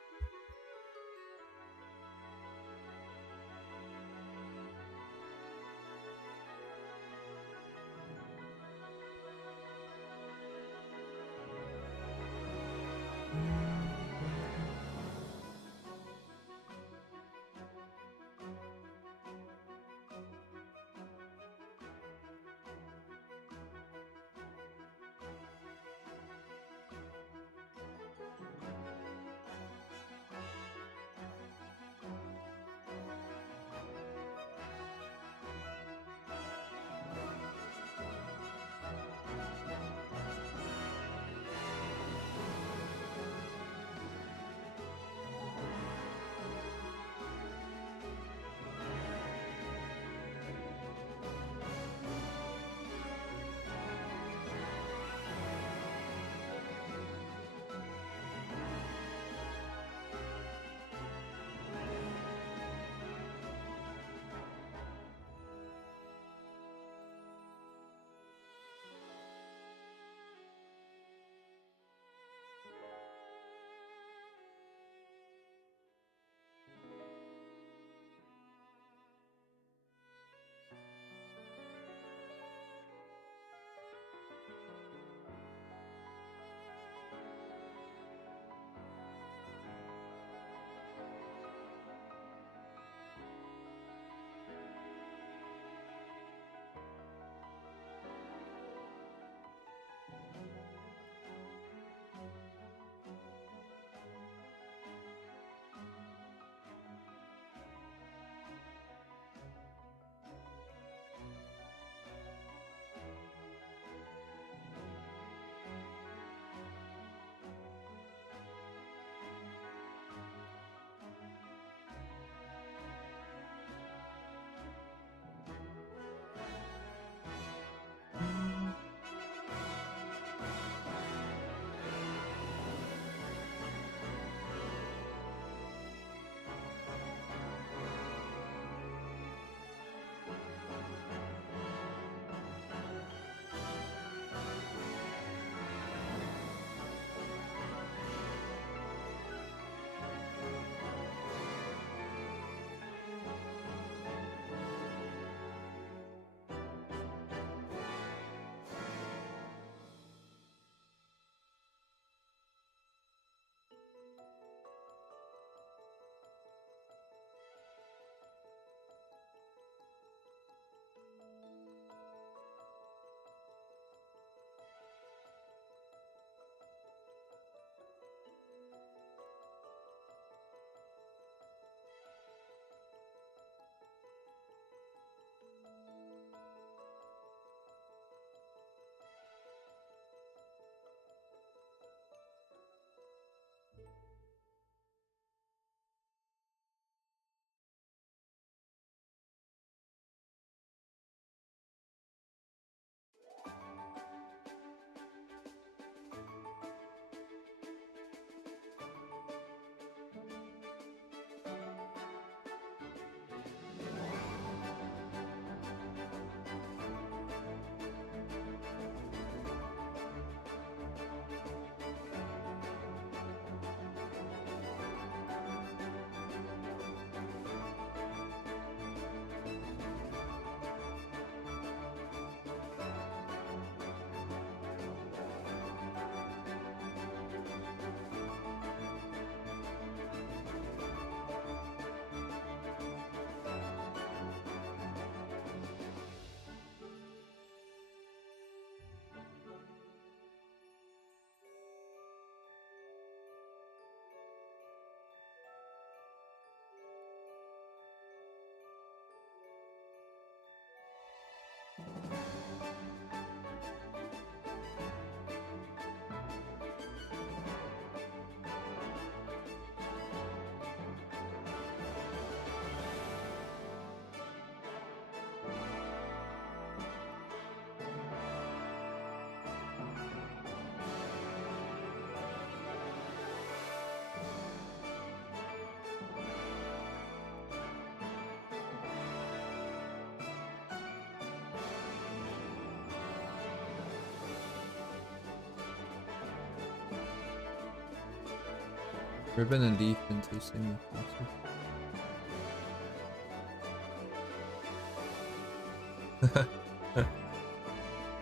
Ribbon and leaf into single.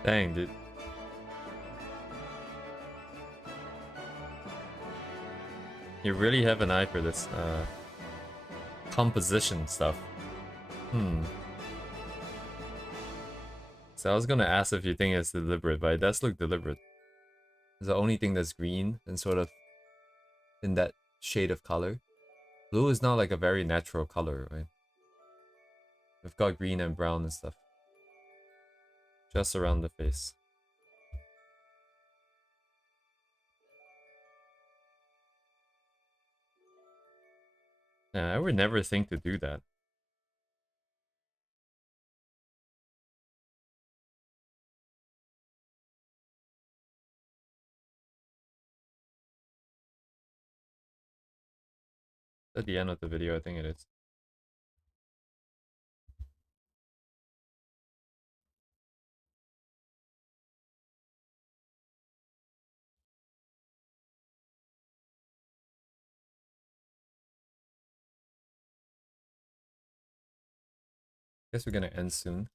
Dang, dude. You really have an eye for this composition stuff. So I was gonna ask if you think it's deliberate, but it does look deliberate. It's the only thing that's green and sort of in that shade of color. Blue is not like a very natural color, right? We've got green and brown and stuff. Just around the face. Yeah, I would never think to do that. At the end of the video, I think it is. Guess we're gonna end soon.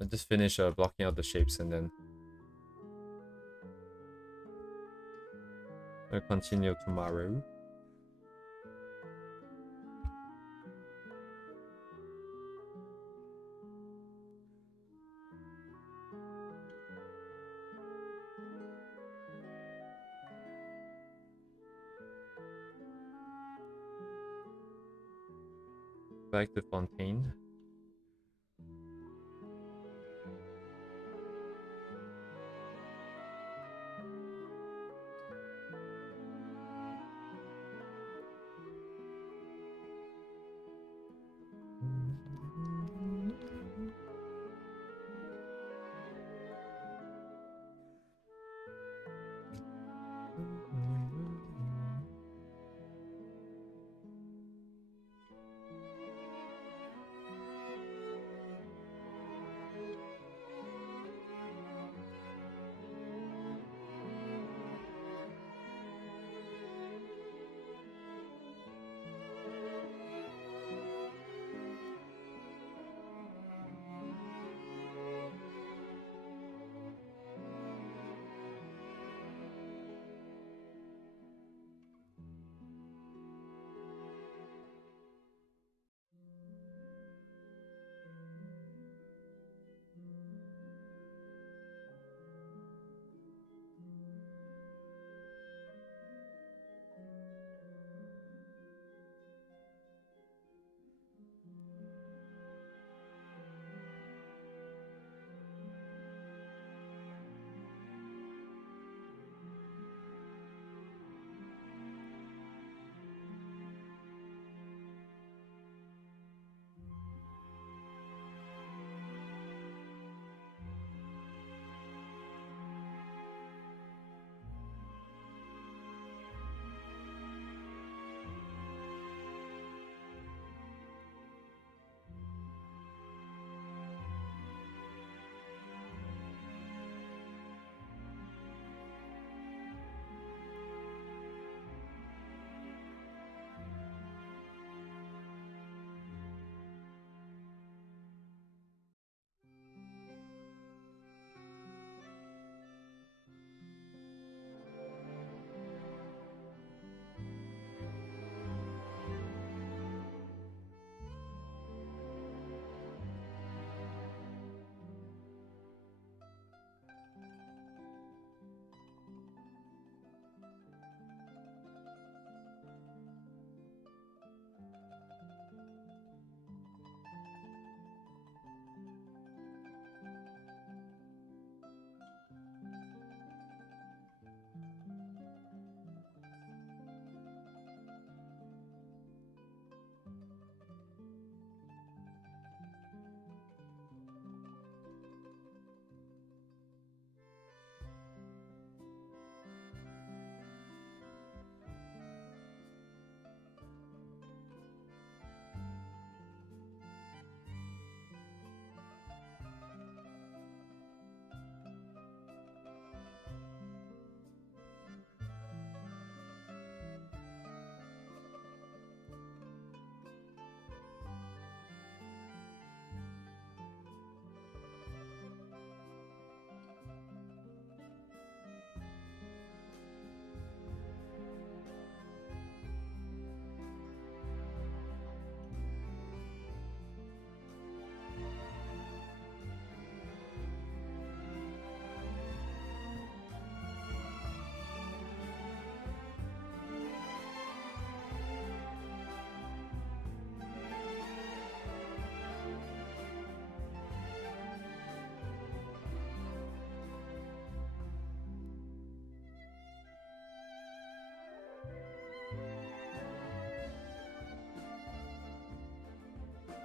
I'll just finish blocking out the shapes and then I'll continue tomorrow. Back to Fontaine.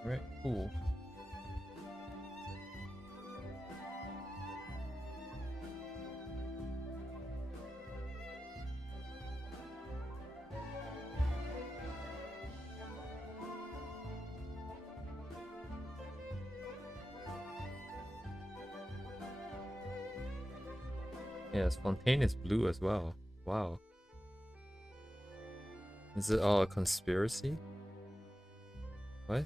Right, cool. Yes, Fontaine is blue as well. Wow. Is it all a conspiracy? What?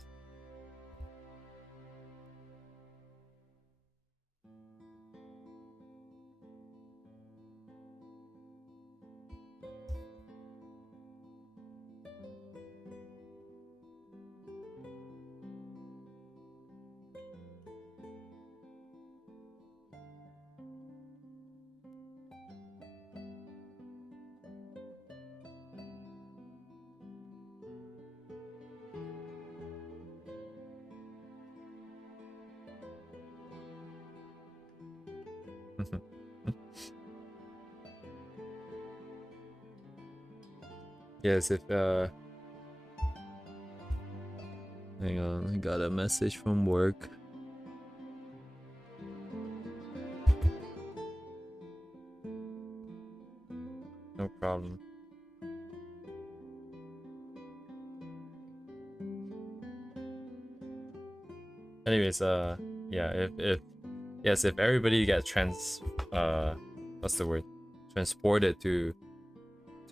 Yes, if hang on, I got a message from work. No problem. Anyways, yeah, if everybody gets what's the word? Transported to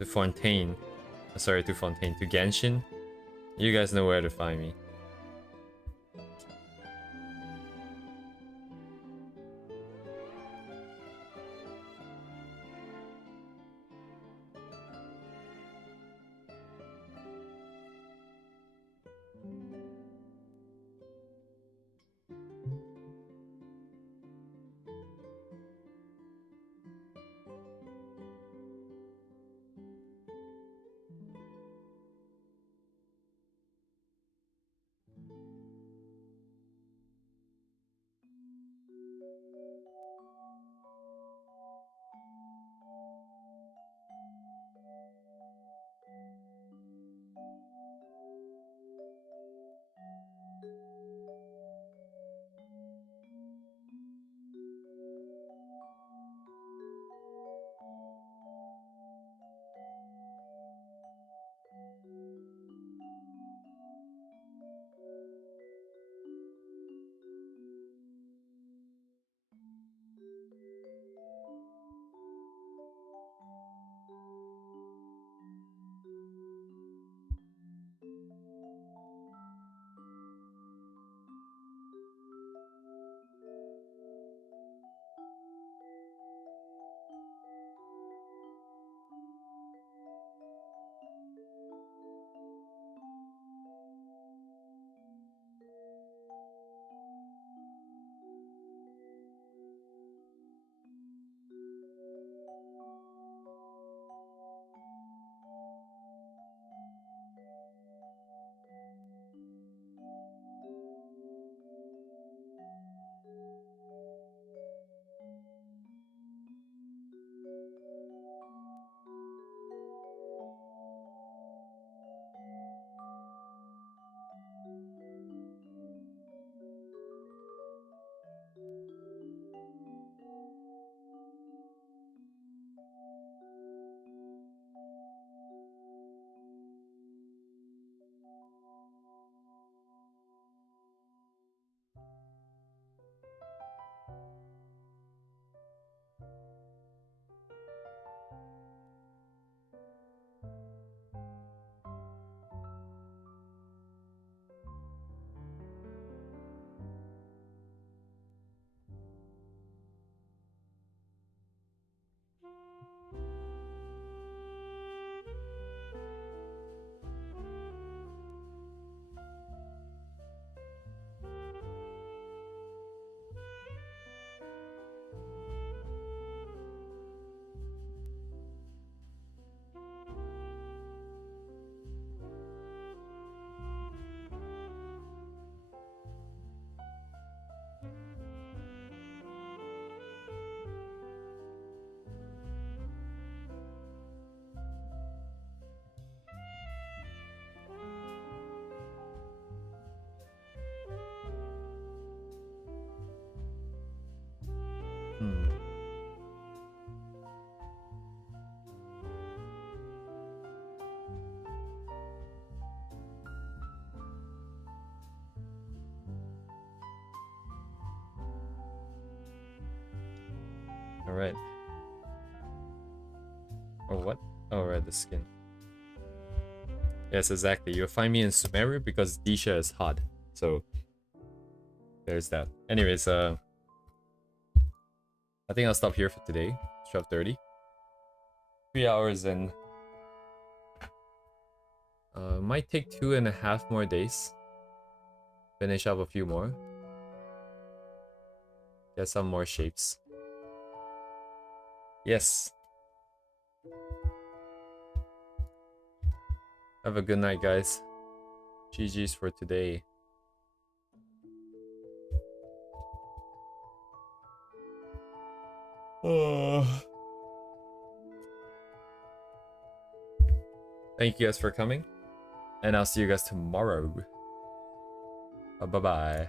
Fontaine. Sorry, to Fontaine, to Genshin. You guys know where to find me. Alright. Or what? Oh, right, the skin. Yes, exactly. You'll find me in Sumeru because Disha is hot. So, there's that. Anyways, I think I'll stop here for today. 12:30. 3 hours in. Might take 2.5 more days. Finish up a few more. Get some more shapes. Yes. Have a good night, guys. GG's for today. Thank you guys for coming. And I'll see you guys tomorrow. Bye-bye.